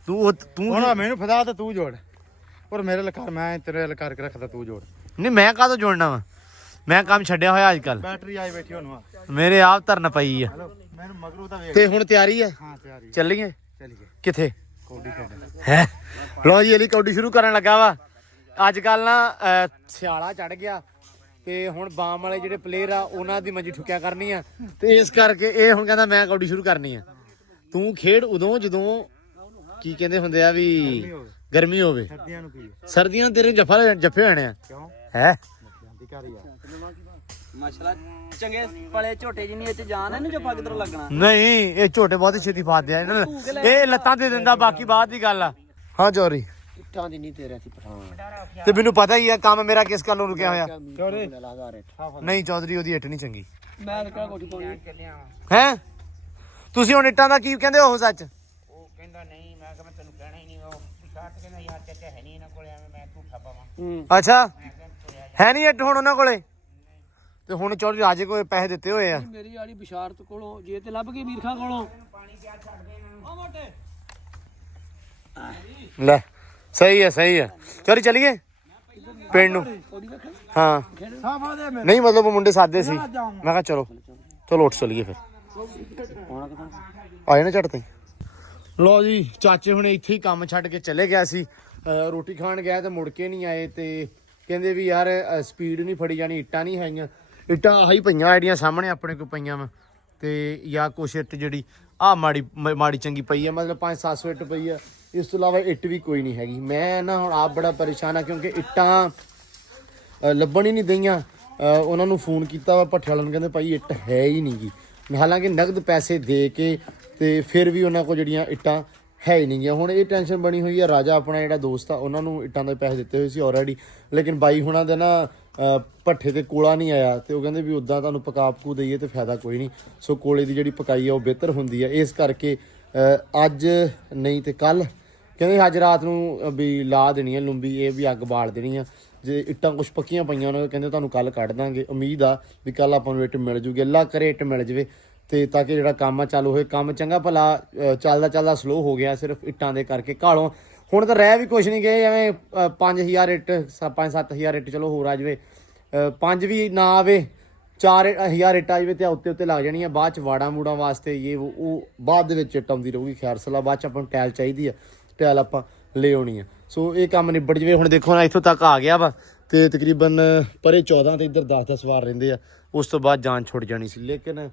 ਤੂੰ ਹੁਣ ਮੈਨੂੰ ਫਦਾ ਤੇ ਤੂੰ ਜੋੜ, ਪਰ ਮੇਰੇ ਲਕਾਰ ਮੈਂ ਤੇਰੇ ਲਕਾਰ ਕੇ ਰੱਖਦਾ, ਤੂੰ ਜੋੜ। ਨਹੀਂ ਮੈਂ ਕਾਹਤੋਂ ਜੋੜਨਾ ਵਾ? ਮੈਂ ਕੰਮ ਛੱਡਿਆ ਹੋਇਆ ਅੱਜ ਕੱਲ। ਬੈਟਰੀ ਆਈ ਬੈਠੀ ਹੁਣ ਮੇਰੇ ਆਪ ਧਰਨ ਪਈ ਆ। ਹੈਲੋ ਮੈਨੂੰ ਮਗਰੂ ਤਾਂ ਵੇਖ। ਤੇ ਹੁਣ ਤਿਆਰੀ ਹੈ? ਹਾਂ ਤਿਆਰੀ। ਚੱਲੀਏ ਚਲੀਏ ਕਿੱਥੇ? ਕੌਡੀ ਖੇਡਣ। ਹੈ ਲੋ ਜੀ ਅਲੀ ਕੌਡੀ ਸ਼ੁਰੂ ਕਰਨ ਲੱਗਾ ਵਾ। ਅੱਜ ਕੱਲ ਨਾ ਸਿਆਲਾ ਚੜ ਗਿਆ ਤੇ ਹੁਣ ਬਾਮ ਵਾਲੇ ਜਿਹੜੇ ਪਲੇਅਰ ਆ ਉਹਨਾਂ ਦੀ ਮੰਜੀ ਠੁੱਕਿਆ ਕਰਨੀ ਆ। ਤੇ ਇਸ ਕਰਕੇ ਇਹ ਹੁਣ ਕਹਿੰਦਾ ਮੈਂ ਕੌਡੀ ਸ਼ੁਰੂ ਕਰਨੀ ਆ। ਤੂੰ ਖੇਡ ਉਦੋਂ ਜਦੋਂ ਕੀ ਕਹਿੰਦੇ ਹੁੰਦੇ ਆ ਵੀ ਗਰਮੀ ਹੋਵੇ। ਸਰਦੀਆਂ ਨੂੰ ਕੀ ਸਰਦੀਆਂ ਤੇਰੇ ਜੱਫੇ ਹੋਣੇ ਆ। ਕਿਉਂ ਹੈ ਮਾਸ਼ਾਅੱਲਾ ਚੰਗੇ ਪਲੇ ਝੋਟੇ ਜਿੰਨੀ ਇੱਥੇ ਜਾਨ ਇਹਨੂੰ ਜੋ ਪੱਗ ਤਰ੍ਹਾਂ ਲੱਗਣਾ। ਨਹੀਂ ਇਹ ਝੋਟੇ ਬਹੁਤ ਛੇਤੀ ਫਾਦਦੇ ਆ। ਇਹ ਲੱਤਾਂ ਦੇ ਦਿੰਦਾ, ਬਾਕੀ ਬਾਅਦ ਦੀ ਗੱਲ ਆ। ਹਾਂ ਚੋਰੀ ਇੱਟਾਂ ਦੀ ਨਹੀਂ ਤੇਰੇ ਸੀ ਪਠਾਨ ਤੇ ਮੈਨੂੰ ਪਤਾ ਹੀ ਆ ਕੰਮ ਮੇਰਾ ਕਿਸ ਗੱਲੋਂ ਰੁਕਿਆ ਹੋਇਆ। ਨਹੀਂ ਚੌਧਰੀ ਉਹਦੀ ਇੱਟ ਨਹੀਂ ਚੰਗੀ ਮੈਂ ਕਿਹੜਾ ਕੋਠੀ ਪਾਉਣੀ ਹੈ। ਤੁਸੀਂ ਹੁਣ ਇੱਟਾਂ ਦਾ ਕੀ ਕਹਿੰਦੇ ਹੋ ਸੱਚ? ਉਹ ਕਹਿੰਦਾ ਨਹੀਂ, ਮੈਂ ਕਿਹਾ ਮੈਂ ਤੈਨੂੰ ਕਹਿਣਾ ਹੀ ਨਹੀਂ। ਉਹ ਸ਼ਾਟ ਕਹਿੰਦਾ ਯਾਰ ਚਾਚਾ ਹੈ ਨਹੀਂ ਇਹਨਾਂ ਕੋਲੇ, ਐਵੇਂ ਮੈਂ ਝੂਠਾ ਪਾਵਾਂ। ਅੱਛਾ ਹੈ ਨਹੀਂ ਇੱਟ ਹੁਣ ਉਹਨਾਂ ਕੋਲੇ? ਤੇ ਹੁਣ ਚੌਧਰੀ ਰਾਜੇ ਕੋਲ ਪੈਸੇ ਦਿੱਤੇ ਹੋਏ ਆ। ਮੇਰੀ ਵਾਲੀ ਬਿਸ਼ਾਰਤ ਕੋਲੋਂ ਜੇ ਤੇ ਲੱਭ ਗਈ ਮੀਰ ਖਾਂ ਕੋਲੋਂ। ਆ ਮੋਟੇ ਲੈ ਸਹੀ ਹੈ ਚੌਧਰੀ ਚਲੀਏ ਪਿੰਡ ਨੂੰ। ਹਾਂ ਨਹੀਂ ਮਤਲਬ ਉਹ ਮੁੰਡੇ ਸਾਦੇ ਸੀ, ਮੈਂ ਕਿਹਾ ਚਲੋ ਉੱਠ ਚਲੀਏ ਫਿਰ। ਆਏ ਨਾ ਝਟ ਤੇ। ਲੋ ਜੀ ਚਾਚੇ ਹੁਣੇ ਇੱਥੇ ਹੀ ਕੰਮ ਛੱਡ ਕੇ ਚਲੇ ਗਿਆ ਸੀ, ਰੋਟੀ ਖਾਣ ਗਿਆ ਤੇ ਮੁੜ ਕੇ ਨਹੀਂ ਆਏ। ਤੇ ਕਹਿੰਦੇ ਵੀ ਯਾਰ ਸਪੀਡ ਨਹੀਂ ਫੜੀ ਜਾਣੀ, ਇੱਟਾਂ ਨਹੀਂ ਹੈਗੀਆਂ। ਇੱਟਾਂ ਆਹੀ ਪਈਆਂ ਜਿਹੜੀਆਂ ਸਾਹਮਣੇ ਆਪਣੇ ਕੋਲ ਪਈਆਂ ਵਾ, ਤੇ ਜਾਂ ਕੁਛ ਇੱਟ ਜਿਹੜੀ ਆਹ ਮਾੜੀ ਚੰਗੀ ਪਈ ਆ, ਮਤਲਬ 500-700 ਇੱਟ ਪਈ ਆ। ਇਸ ਤੋਂ ਇਲਾਵਾ ਇੱਟ ਵੀ ਕੋਈ ਨਹੀਂ ਹੈਗੀ। ਮੈਂ ਨਾ ਹੁਣ ਆਪ ਬੜਾ ਪਰੇਸ਼ਾਨ ਆ ਕਿਉਂਕਿ ਇੱਟਾਂ ਲੱਭਣ ਹੀ ਨਹੀਂ ਦਈਆਂ। ਉਹਨਾਂ ਨੂੰ ਫੋਨ ਕੀਤਾ ਵਾ ਭੱਠੇ ਵਾਲਿਆਂ ਨੂੰ, ਕਹਿੰਦੇ ਭਾਈ ਇੱਟ ਹੈ ਹੀ ਨਹੀਂ ਗੀ। ਹਾਲਾਂਕਿ ਨਗਦ ਪੈਸੇ ਦੇ ਕੇ ਤੇ ਫਿਰ ਵੀ ਉਹਨਾਂ ਕੋਲ ਜਿਹੜੀਆਂ ਇੱਟਾਂ ਹੈ ਹੀ ਨਹੀਂ ਗੀਆਂ। ਹੁਣ ਇਹ ਟੈਨਸ਼ਨ ਬਣੀ ਹੋਈ ਆ। ਰਾਜਾ ਆਪਣਾ ਜਿਹੜਾ ਦੋਸਤ ਆ ਉਹਨਾਂ ਨੂੰ ਇੱਟਾਂ ਦੇ ਪੈਸੇ ਦਿੱਤੇ ਹੋਏ ਸੀ ਆਲਰੇਡੀ, ਲੇਕਿਨ ਬਾਈ ਹੁਣਾਂ ਦੇ ਨਾ ਭੱਠੇ ਤੇ ਕੋਲਾ ਨਹੀਂ ਆਇਆ ਤੇ ਉਹ ਕਹਿੰਦੇ ਵੀ ਉੱਦਾਂ ਤੁਹਾਨੂੰ ਪਕਾ ਪਕੂ ਦਈਏ ਤੇ ਫਾਇਦਾ ਕੋਈ ਨਹੀਂ। ਸੋ ਕੋਲੇ ਦੀ ਜਿਹੜੀ ਪਕਾਈ ਆ ਉਹ ਬਿਹਤਰ ਹੁੰਦੀ ਆ। ਇਸ ਕਰਕੇ ਅੱਜ ਨਹੀਂ ਤੇ ਕੱਲ ਕਹਿੰਦੇ ਅੱਜ ਰਾਤ ਨੂੰ ਵੀ ਲਾ ਦੇਣੀ ਆ ਲੰਬੀ, ਇਹ ਵੀ ਅੱਗ ਬਾਲ ਦੇਣੀ ਆ। ਜੇ ਇੱਟਾਂ ਕੁਛ ਪੱਕੀਆਂ ਪਈਆਂ ਉਹਨਾਂ ਕਹਿੰਦੇ ਤੁਹਾਨੂੰ ਕੱਲ ਕੱਢ ਦਾਂਗੇ। ਉਮੀਦ ਆ ਵੀ ਕੱਲ ਆਪਾਂ ਨੂੰ ਇੱਟ ਮਿਲ ਜੂਗੀ, ਅੱਲਾ ਕਰੇ ਇੱਟ ਮਿਲ ਜਾਵੇ ਤੇ ਤਾਂ ਕਿ ਜਿਹੜਾ ਕੰਮ ਆ ਚਾਲੂ ਹੋਏ। ਕੰਮ ਚੰਗਾ ਭਲਾ ਚੱਲਦਾ ਸਲੋ ਹੋ ਗਿਆ ਸਿਰਫ ਇੱਟਾਂ ਦੇ ਕਰਕੇ। ਘਾਲੋਂ ਹੁਣ ਤਾਂ ਰਹਿ ਵੀ ਕੁਛ ਨਹੀਂ ਗਏ, ਐਵੇਂ 5000 ਇੱਟ 5-7000 ਇੱਟ ਚਲੋ ਹੋਰ ਆ ਜਾਵੇ, 5 ਵੀ ਨਾ ਆਵੇ 4000 ਇੱਟ ਆ ਜਾਵੇ ਤੇ ਉੱਤੇ ਲੱਗ ਜਾਣੀਆਂ। ਬਾਅਦ ਚ ਵਾੜਾਂ ਮੂੜਾਂ ਵਾਸਤੇ ਉਹ ਬਾਅਦ ਦੇ ਵਿੱਚ ਇੱਟ ਆਉਂਦੀ ਰਹੂਗੀ। ਖੈਰ ਸਲਾ ਬਾਅਦ ਚ ਆਪਾਂ ਨੂੰ ਟੈਲ ਚਾਹੀਦੀ ਆ, ਟੈਲ ਆਪਾਂ ਲੈ ਆਉਣੀ ਆ। ਸੋ ਇਹ ਕੰਮ ਨਿਬੜ ਜਾਵੇ। ਹੁਣ ਦੇਖੋ ਨਾ ਇੱਥੋਂ ਤੱਕ ਆ ਗਿਆ ਵਾ ਤੇ ਤਕਰੀਬਨ ਪਰੇ 14 ਤੇ ਇੱਧਰ 10 ਵਾਰ ਰਹਿੰਦੇ ਆ। ਉਸ ਤੋਂ ਬਾਅਦ ਜਾਨ ਛੁੱਟ ਜਾਣੀ ਸੀ। ਲੇਕਿਨ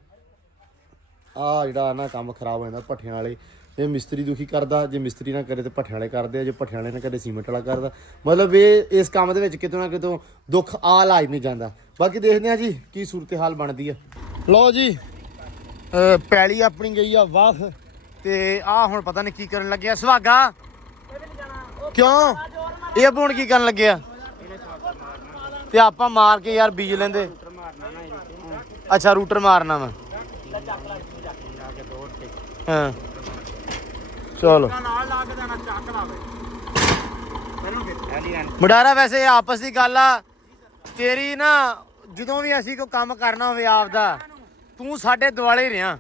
ਆਹ ਜਿਹੜਾ ਨਾ ਕੰਮ ਖਰਾਬ ਹੋ ਜਾਂਦਾ ਭੱਠਿਆਂ ਵਾਲੇ। ਇਹ ਮਿਸਤਰੀ ਦੁਖੀ ਕਰਦਾ, ਜੇ ਮਿਸਤਰੀ ਨਾ ਕਰੇ ਤੇ ਭੱਠਿਆਂ ਵਾਲੇ ਕਰਦੇ ਆ, ਜੇ ਭੱਠਿਆਂ ਵਾਲੇ ਨਾ ਕਰੇ ਸੀਮੈਂਟ ਵਾਲਾ ਕਰਦਾ। ਮਤਲਬ ਇਹ ਇਸ ਕੰਮ ਦੇ ਵਿੱਚ ਕਿਤੋਂ ਨਾ ਕਿਤੋਂ ਦੁੱਖ ਆ ਲਾਜ਼ਮੀ ਜਾਂਦਾ। ਬਾਕੀ ਦੇਖਦੇ ਆ ਜੀ ਕੀ ਸੂਰਤ ਹਾਲ ਬਣਦੀ ਆ। ਲਓ ਜੀ ਪੈਲੀ ਆਪਣੀ ਗਈ ਆ ਵਾਹ, ਤੇ ਆਹ ਹੁਣ ਪਤਾ ਨਹੀਂ ਕੀ ਕਰਨ ਲੱਗਿਆ। ਸੁਹਾਗਾ ਕਿਉਂ ਇਹ ਹੁਣ ਕੀ ਕਰਨ ਲੱਗਿਆ? ਤੇ ਆਪਾਂ ਮਾਰ ਕੇ ਯਾਰ ਬੀਜ ਲੈਂਦੇ। ਅੱਛਾ ਰੂਟਰ ਮਾਰਨਾ ਵਾ। ਹਾਂ ਚਲੋ ਮੁੰਡਾਰਾ ਵੈਸੇ ਆਪਸ ਦੀ ਗੱਲ ਆ ਤੇਰੀ ਨਾ। ਜਦੋਂ ਵੀ ਅਸੀਂ ਕੋਈ ਕੰਮ ਕਰਨਾ ਹੋਵੇ ਆਪਦਾ, ਤੂੰ ਸਾਡੇ ਦੁਆਲੇ ਰਿਹਾ।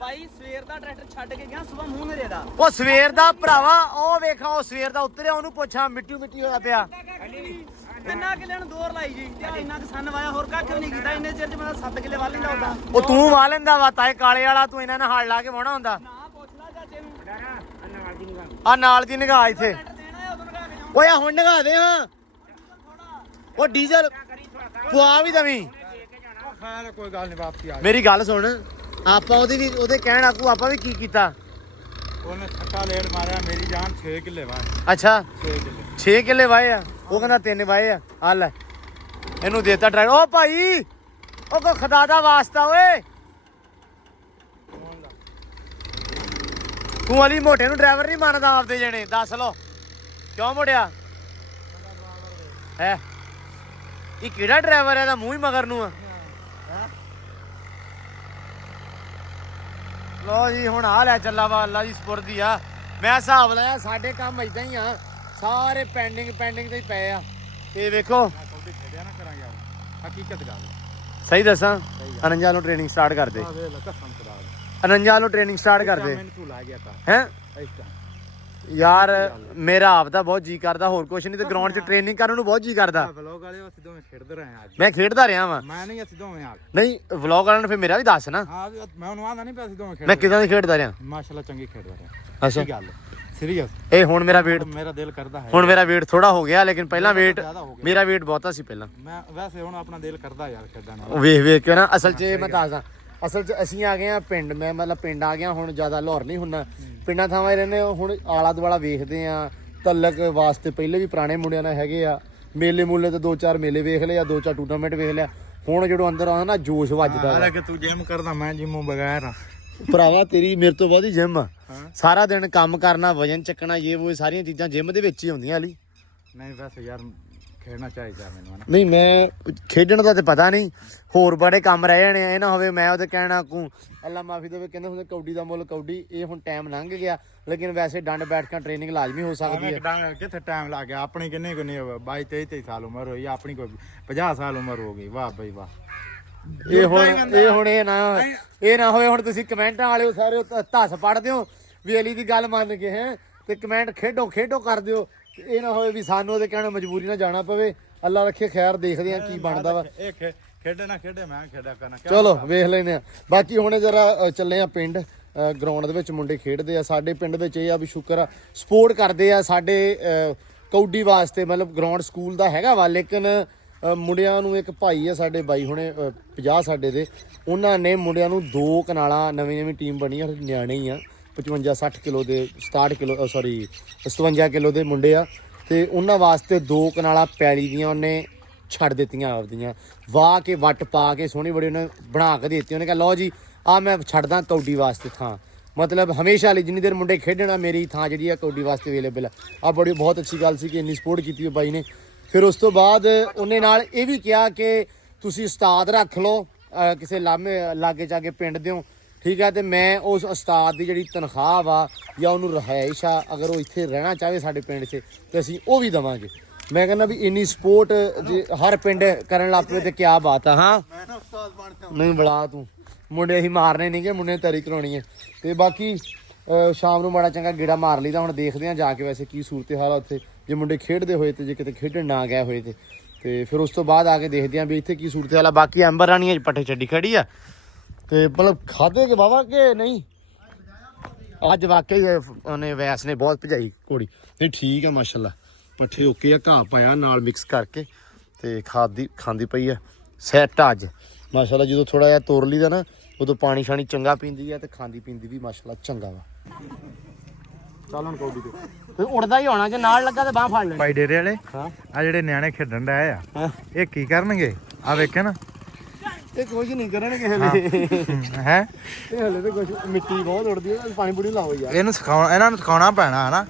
ਭਾਈ ਸਵੇਰ ਦਾ ਟਰੈਕਟਰ ਛੱਡ ਕੇ ਗਿਆ, ਸਵੇਰ ਮੂੰਹ ਨੇਰੇ ਦਾ। ਉਹ ਸਵੇਰ ਦਾ ਭਰਾਵਾ ਉਹ ਵੇਖਾ, ਉਹ ਸਵੇਰ ਦਾ ਉਤਰਿਆ, ਉਹਨੂੰ ਪੁੱਛਾਂ ਮਿੱਟੀ ਹੋਇਆ ਪਿਆ। ਕਿੰਨਾ ਕਿੱਲੇ ਨੂੰ ਦੋਰ ਲਾਈ ਜੀ ਤੇ ਇੰਨਾ ਕਿ ਸੰਨ ਵਾਇਆ, ਹੋਰ ਕੱਖ ਵੀ ਨਹੀਂ ਕੀਤਾ। ਇੰਨੇ ਚਿਰ ਚ ਮੈਂ 7 ਕਿੱਲੇ ਵਾਹ ਲੈਂਦਾ ਹੁੰਦਾ। ਉਹ ਤੂੰ ਵਾਹ ਲੈਂਦਾ ਵਾ ਤਾਏ ਕਾਲੇ ਵਾਲਾ, ਤੂੰ ਇਹਨਾਂ ਨਾਲ ਹਲ ਲਾ ਕੇ ਵਾਹਣਾ ਹੁੰਦਾ। ਨਾ ਪੁੱਛ ਲੈ ਚਾਚੇ ਨੂੰ। ਆ ਨਾਲ ਦੀ ਨਿਗਾਹ ਇੱਥੇ। ਓਏ ਆ ਹੁਣ ਨਿਗਾਹ ਦੇ। ਹਾਂ ਉਹ ਡੀਜ਼ਲ ਪਵਾ ਵੀ ਦਵੀਂ। ਕੋਈ ਗੱਲ ਨਹੀਂ ਵਾਪਸੀ ਆ। ਮੇਰੀ ਗੱਲ ਸੁਣ, ਆਪਾਂ ਉਹਦੇ ਕਹਿਣ ਆਕੂ ਆਪਾਂ ਵੀ ਕੀ ਕੀਤਾ। ਉਹਨੇ ਛੱਟਾ ਲੇੜ ਮਾਰਿਆ, ਮੇਰੀ ਜਾਨ 6 ਕਿੱਲੇ ਵਾਹ। ਅੱਛਾ 6 ਕਿੱਲੇ 6 ਕਿੱਲੇ ਵਾਏ ਆ, ਉਹ ਕਹਿੰਦਾ 3 ਵਾਏ ਆ। ਆ ਲੈ ਇਹਨੂੰ ਦੇਤਾ ਡਰਾਈਵਰ। ਓ ਭਾਈ ਉਹ ਕੋ ਖੁਦਾ ਦਾ ਵਾਸਤਾ ਓਏ, ਤੂੰ ਅਲੀ ਮੋਟੇ ਨੂੰ ਡਰਾਈਵਰ ਨਹੀਂ ਮੰਨਦਾ ਆਪਦੇ ਜਣੇ। ਦੱਸ ਲੋ ਕਿਉਂ ਮੋੜਿਆ ਹੈ? ਇਹ ਕਿਹੜਾ ਡਰਾਈਵਰ ਹੈ? ਇਹਦਾ ਮੂੰਹ ਹੀ ਮਗਰ ਨੂੰ ਆ। ਲੋ ਜੀ ਹੁਣ ਆ ਲੈ ਚੱਲਾ ਵਾ, ਅੱਲਾ ਦੀ ਸਪੁਰਦੀ ਆ। ਮੈਂ ਹਿਸਾਬ ਲਾਇਆ ਸਾਡੇ ਕੰਮ ਇਦਾਂ ਹੀ ਆ, ਸਾਰੇ ਪੈਂਡਿੰਗ ਤੇ ਹੀ ਪਏ ਆ। ਤੇ ਵੇਖੋ ਖੇਡਿਆ ਨਾ ਕਰਾਂ ਯਾਰ, ਹਕੀਕਤ ਗੱਲ ਸਹੀ ਦੱਸਾਂ, 49 ਨੂੰ ਟ੍ਰੇਨਿੰਗ ਸਟਾਰਟ ਕਰ ਦੇ। ਵੇ ਲੱਗਾ ਸੰਤਰਾ 49 ਨੂੰ ਟ੍ਰੇਨਿੰਗ ਸਟਾਰਟ ਕਰ ਦੇ। ਮੈਨੂੰ ਤੂੰ ਲਾ ਗਿਆ ਤਾਂ ਹੈ ਇਸ ਤਾਂ ਯਾਰ ਮੇਰਾ ਆਪ ਦਾ ਬਹੁਤ ਜੀ ਕਰਦਾ, ਹੋਰ ਕੁਛ ਨਹੀਂ ਤੇ ਗਰਾਊਂਡ 'ਚ ਟ੍ਰੇਨਿੰਗ ਕਰਨ ਨੂੰ ਬਹੁਤ ਜੀ ਕਰਦਾ। ਵਲੋਗ ਵਾਲੇ ਅਸੀਂ ਦੋਵੇਂ ਖੇਡਦੇ ਰਹੇ ਅੱਜ। ਮੈਂ ਖੇਡਦਾ ਰਿਹਾ ਵਾਂ। ਮੈਂ ਨਹੀਂ, ਅਸੀਂ ਦੋਵੇਂ ਆ। ਨਹੀਂ ਵਲੌਗ ਵਾਲਿਆਂ ਨੂੰ ਫਿਰ ਮੇਰਾ ਵੀ ਦੱਸ ਨਾ। ਹਾਂ ਮੈਂ ਉਹਨੂੰ ਆਂਦਾ ਨਹੀਂ ਪਿਆ, ਅਸੀਂ ਦੋਵੇਂ ਮੈਂ ਕਿਦਾਂ ਦੀ ਖੇਡਦਾ ਰਿਹਾ। ਮਾਸ਼ਾਅੱਲਾ ਚੰਗੀ ਖੇਡਦਾ ਰਿਹਾ। ਅੱਛਾ ਕੀ ਗੱਲ ਸੀਰੀਅਸ, ਇਹ ਹੁਣ ਮੇਰਾ weight ਮੇਰਾ ਦਿਲ ਕਰਦਾ ਹੈ। ਹੁਣ ਮੇਰਾ weight ਥੋੜਾ ਹੋ ਗਿਆ, ਲੇਕਿਨ ਪਹਿਲਾਂ weight ਜ਼ਿਆਦਾ ਹੋ ਗਿਆ। ਮੇਰਾ weight ਬਹੁਤਾ ਸੀ ਪਹਿਲਾਂ। ਮੈਂ ਵੈਸੇ ਹੁਣ ਆਪਣਾ ਦਿਲ ਕਰਦਾ ਯਾਰ ਖੇਡਣ ਨੂੰ। ਵੇਖ ਕੇ ਨਾ ਅਸਲ 'ਚ ਮੈਂ ਦੱਸਦਾ, ਅਸਲ 'ਚ ਅਸੀਂ ਆ ਗਏ ਆ ਪਿੰਡ। ਮੈਂ ਮਤਲਬ ਪਿੰਡ ਆ ਗਿਆ ਹੁਣ, ਜ਼ਿਆਦਾ ਲਾਹੌਰ ਨਹੀਂ ਹੁੰਨਾ, ਪਿੰਡਾਂ ਥਾਵਾਂ ਹੀ ਰਹਿੰਦੇ। ਹੁਣ ਆਲਾ ਦੁਆਲਾ ਵੇਖਦੇ ਆ। ਤਲਕ ਵਾਸਤੇ ਪਹਿਲੇ ਵੀ ਪੁਰਾਣੇ ਮੁੰਡਿਆਂ ਨਾਲ ਹੈਗੇ ਆ। ਮੇਲੇ ਮੂਲੇ ਤੇ 2-4 ਮੇਲੇ ਵੇਖ ਲਏ ਆ, 2-4 ਟੂਰਨਾਮੈਂਟ ਵੇਖ ਲਿਆ। ਹੁਣ ਜਦੋਂ ਅੰਦਰ ਆਉਂਦਾ ਨਾ ਜੋਸ਼ ਵੱਜਦਾ। ਹਾਲਾਂਕਿ ਤੂੰ ਜਿਮ ਕਰਦਾ, ਮੈਂ ਜਿੰਮੋਂ ਬਗੈਰ ਭਰਾਵਾ ਤੇਰੀ ਮੇਰੇ ਤੋਂ ਬਹੁਤੀ ਜਿਮ ਆ ਸਾਰਾ ਦਿਨ ਕੰਮ ਕਰਨਾ ਵਜਨ ਚੱਕਣਾ ਇਹ ਸਾਰੀਆਂ ਚੀਜ਼ਾਂ ਜਿਮ ਦੇ ਵਿੱਚ ਹੀ ਹੁੰਦੀਆਂ ਅਲੀ ਨਹੀਂ ਵੈਸੇ ਯਾਰ ਖੇਡਣਾ ਚਾਹੀਦਾ ਮੈਨੂੰ ਹਨਾ। ਨਹੀਂ ਮੈਂ ਖੇਡਣ ਦਾ ਤੇ ਪਤਾ ਨਹੀਂ ਹੋਰ ਬੜੇ ਕੰਮ ਰਹਿ ਜਾਣੇ ਆ ਇਹ ਨਾ ਹੋਵੇ ਮੈਂ ਉਹਦੇ ਕਹਿਣਾ ਕੋ ਅੱਲਾ ਮਾਫੀ ਦੇਵੇ ਕਹਿੰਦੇ ਹੁੰਦੇ ਕੌਡੀ ਦਾ ਮੁੱਲ ਕੌਡੀ ਇਹ ਹੁਣ ਟਾਈਮ ਲੰਘ ਗਿਆ ਲੇਕਿਨ ਵੈਸੇ ਡੰਡ ਬੈਠ ਕੇ ਟ੍ਰੇਨਿੰਗ ਲਾਜ਼ਮੀ ਹੋ ਸਕਦੀ ਹੈ ਕਿੱਥੇ ਟਾਈਮ ਲੱਗ ਗਿਆ ਆਪਣੀ ਕਿੰਨੇ 22 23 ਸਾਲ ਉਮਰ ਹੋਈ ਆਪਣੀ ਕੋਈ 50 ਸਾਲ ਉਮਰ ਹੋ ਗਈ ਵਾਹ ਬਈ ਵਾਹ ਇਹ ਨਾ ਹੋਏ ਹੁਣ ਤੁਸੀਂ ਕਮੈਂਟਾਂ ਵਾਲਿਓ ਸਾਰੇ ਧੱਸ ਪੜਦੇ ਹੋ ਵੀ ਅਲੀ ਦੀ ਗੱਲ ਮੰਨ ਕੇ ਹੈ ਤੇ ਕਮੈਂਟ ਖੇਡੋ ਕਰ ਦਿਓ ਇਹ ਨਾ ਹੋਵੇ ਵੀ ਸਾਨੂੰ ਉਹਦੇ ਕਹਿਣਾ ਮਜਬੂਰੀ ਨਾਲ ਜਾਣਾ ਪਵੇ ਅੱਲਾ ਰੱਖੇ ਖੈਰ ਦੇਖਦੇ ਆ ਕੀ ਬਣਦਾ ਵਾ ਇਹ ਖੇਡੇ ਨਾ ਖੇਡੇ ਮੈਂ ਖੇਡਿਆ ਕਰਨਾ ਚਲੋ ਵੇਖ ਲੈਨੇ ਆ ਬਾਕੀ ਹੁਣ ਜਰਾ ਚੱਲੇ ਆ ਪਿੰਡ ਗਰਾਊਂਡ ਦੇ ਵਿੱਚ ਮੁੰਡੇ ਖੇਡਦੇ ਆ ਸਾਡੇ ਪਿੰਡ ਵਿੱਚ ਇਹ ਆ ਵੀ ਸ਼ੁਕਰ ਆ ਸਪੋਰਟ ਕਰਦੇ ਆ ਸਾਡੇ ਕੌਡੀ ਵਾਸਤੇ ਮਤਲਬ ਗਰਾਊਂਡ ਸਕੂਲ ਦਾ ਹੈਗਾ ਵਾ ਲੇਕਿਨ ਮੁੰਡਿਆਂ ਨੂੰ ਇੱਕ ਭਾਈ ਆ ਸਾਡੇ ਬਾਈ ਹੁਣੇ 50 ਸਾਡੇ ਦੇ ਉਹਨਾਂ ਨੇ ਮੁੰਡਿਆਂ ਨੂੰ 2 ਕਨਾਲਾਂ ਨਵੀਂ ਟੀਮ ਬਣੀ ਆ ਨਿਆਣੇ ਹੀ ਆ 55-60 ਕਿਲੋ ਦੇ 67 ਕਿਲੋ 57 ਕਿਲੋ ਦੇ ਮੁੰਡੇ ਆ ਤੇ ਉਹਨਾਂ ਵਾਸਤੇ 2 ਕਨਾਲਾਂ ਪੈਲੀ ਦੀਆਂ ਉਹਨੇ ਛੱਡ ਦਿੱਤੀਆਂ ਆਪਦੀਆਂ ਵਾਹ ਕੇ ਵੱਟ ਪਾ ਕੇ ਸੋਹਣੀ ਬੜੀ ਉਹਨੇ ਬਣਾ ਕੇ ਦਿੱਤੀ ਉਹਨੇ ਕਿਹਾ ਲਓ ਜੀ ਆ ਮੈਂ ਛੱਡਦਾ ਕੌਡੀ ਵਾਸਤੇ ਥਾਂ ਮਤਲਬ ਹਮੇਸ਼ਾ ਲਈ ਜਿੰਨੀ ਦੇਰ ਮੁੰਡੇ ਖੇਡਣਾ ਮੇਰੀ ਥਾਂ ਜਿਹੜੀ ਆ ਕੌਡੀ ਵਾਸਤੇ ਅਵੇਲੇਬਲ ਆ ਬੜੀ ਬਹੁਤ ਅੱਛੀ ਗੱਲ ਸੀ ਕਿ ਇੰਨੀ ਸਪੋਰਟ ਕੀਤੀ ਉਹ ਬਾਈ ਨੇ ਫਿਰ ਉਸ ਤੋਂ ਬਾਅਦ ਉਹਨੇ ਨਾਲ ਇਹ ਵੀ ਕਿਹਾ ਕਿ ਤੁਸੀਂ ਉਸਤਾਦ ਰੱਖ ਲਓ ਕਿਸੇ ਲਾਗੇ ਜਾ ਕੇ ਪਿੰਡ ਦਿਓ ਠੀਕ ਹੈ ਤੇ ਮੈਂ ਉਸ ਉਸਤਾਦ ਦੀ ਜਿਹੜੀ ਤਨਖਾਹ ਵਾ ਜਾਂ ਉਹਨੂੰ ਰਿਹਾਇਸ਼ ਆ ਅਗਰ ਉਹ ਇੱਥੇ ਰਹਿਣਾ ਚਾਹਵੇ ਸਾਡੇ ਪਿੰਡ 'ਚ ਤੇ ਅਸੀਂ ਉਹ ਵੀ ਦੇਵਾਂਗੇ ਮੈਂ ਕਹਿੰਦਾ ਵੀ ਇੰਨੀ ਸਪੋਰਟ ਜੇ ਹਰ ਪਿੰਡ ਕਰਨ ਲੱਗ ਪਏ ਤੇ ਕਿਆ ਬਾਤ ਆ ਹਾਂ ਨਹੀਂ ਬੜਾ ਤੂੰ ਮੁੰਡੇ ਅਸੀਂ ਮਾਰਨੇ ਨਹੀਂ ਕਿ ਮੁੰਡੇ ਤਰੀ ਕਰਾਉਣੀ ਹੈ ਤੇ ਬਾਕੀ ਸ਼ਾਮ ਨੂੰ ਮਾੜਾ ਚੰਗਾ ਗੇੜਾ ਮਾਰ ਲਈਦਾ ਹੁਣ ਦੇਖਦੇ ਹਾਂ ਜਾ ਕੇ ਵੈਸੇ ਕੀ ਸੂਰਤ ਹਾਲ ਆ ਉੱਥੇ ਜੇ ਮੁੰਡੇ ਖੇਡਦੇ ਹੋਏ ਤੇ ਜੇ ਕਿਤੇ ਖੇਡਣ ਨਾ ਗਏ ਹੋਏ ਤੇ ਫਿਰ ਉਸ ਤੋਂ ਬਾਅਦ ਆ ਕੇ ਦੇਖਦੇ ਹਾਂ ਵੀ ਇੱਥੇ ਕੀ ਸੂਰਤ ਹਾਲ ਆ ਬਾਕੀ ਐਂਬਰ ਰਾਣੀ ਪੱਠੇ ਛੱਡੀ ਖੜੀ ਆ ਤੇ ਮਤਲਬ ਖਾਦੇ ਕੇ ਵਾਵਾ ਕਿ ਨਹੀਂ ਅੱਜ ਵਾਕਈ ਉਹਨੇ ਵੈਸ ਨੇ ਬਹੁਤ ਭਜਾਈ ਘੋੜੀ ਨਹੀਂ ਠੀਕ ਆ ਮਾਸ਼ਾਅੱਲਾ ਪੱਠੇ ਓਕੇ ਆ ਘਾਹ ਪਾਇਆ ਨਾਲ ਮਿਕਸ ਕਰਕੇ ਤੇ ਖਾਂਦੀ ਪਈ ਆ ਸੈੱਟ ਅੱਜ ਮਾਸ਼ਾਅੱਲਾ ਜਦੋਂ ਥੋੜਾ ਜਿਹਾ ਤੋਰ ਲਈਦਾ ਨਾ ਉਦੋਂ ਪਾਣੀ ਸ਼ਾਣੀ ਚੰਗਾ ਪੀਂਦੀ ਆ ਤੇ ਖਾਂਦੀ ਪੀਂਦੀ ਵੀ ਮਾਸ਼ਾਅੱਲਾ ਚੰਗਾ ਵਾ ਚੱਲ ਹੁਣ ਕੌਡੀ ਤੇ ਉੜਦਾ ਹੀ ਹੋਣਾ ਜੇ ਨਾਲ ਲੱਗਾ ਤੇ ਬਾਹ ਫੜ ਲੈਣੀ ਭਾਈ ਡੇਰੇ ਵਾਲੇ ਹਾਂ ਆ ਜਿਹੜੇ ਨਿਆਣੇ ਖੇਡਣ ਡਏ ਆ ਇਹ ਕੀ ਕਰਨਗੇ ਆ ਵੇਖੇ ਨਾ ਇਹ ਕੁਝ ਨਹੀਂ ਕਰਨਗੇ ਹਲੇ ਹੈ ਇਹ ਹਲੇ ਤੇ ਕੁਝ ਮਿੱਟੀ ਬਹੁਤ ਉੜਦੀ ਹੈ ਪਾਣੀ ਪੂਣੀ ਲਾਓ ਯਾਰ ਇਹਨਾਂ ਨੂੰ ਸਿਖਾਉਣਾ ਪੈਣਾ ਹਨਾ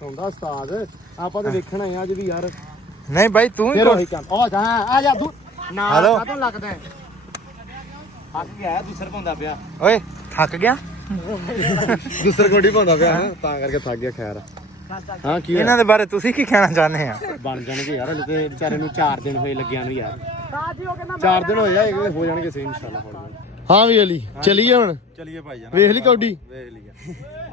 ਹੁੰਦਾ ਉਸਤਾਦ ਆਪਾਂ ਤਾਂ ਵੇਖਣਾ ਹੈ ਅੱਜ ਵੀ ਯਾਰ ਨਹੀਂ ਬਾਈ ਤੂੰ ਫਿਰ ਉਹੀ ਕੰਮ ਆ ਜਾ ਤੂੰ ਨਾ ਹੈਲੋ। ਕਾਹਤੋਂ ਲੱਗਦਾ ਥੱਕ ਗਿਆ ਦੂਸਰ ਪਾਉਂਦਾ ਪਿਆ ਓਏ ਥੱਕ ਗਿਆ ਦੂਸਰ ਕੋਡੀ ਪਾਉਂਦਾ ਪਿਆ ਤਾਂ ਕਰਕੇ ਥੱਕ ਗਿਆ ਖੈਰ ਹਾਂ ਕੀ ਇਹਨਾਂ ਦੇ ਬਾਰੇ ਤੁਸੀਂ ਕੀ ਕਹਿਣਾ ਚਾਹੁੰਦੇ ਆ ਬਣ ਜਾਣਗੇ ਯਾਰ ਹਲੇ ਤੇ ਵਿਚਾਰੇ ਨੂੰ 4 ਦਿਨ ਹੋਏ ਲੱਗਿਆਂ ਨੂੰ ਯਾਰ 4 ਦਿਨ ਹੋਏ ਆ ਹੋ ਜਾਣਗੇ ਸਹੀ ਇਨਸ਼ਾਅੱਲਾ ਹੁਣ ਹਾਂ ਵੀ ਅਲੀ ਚਲੀਏ ਹੁਣ ਚਲਿਏ ਭਾਈ ਜਾਨ ਵੇਖ ਲਈ ਕੌਡੀ ਵੇਖ ਲਿਆ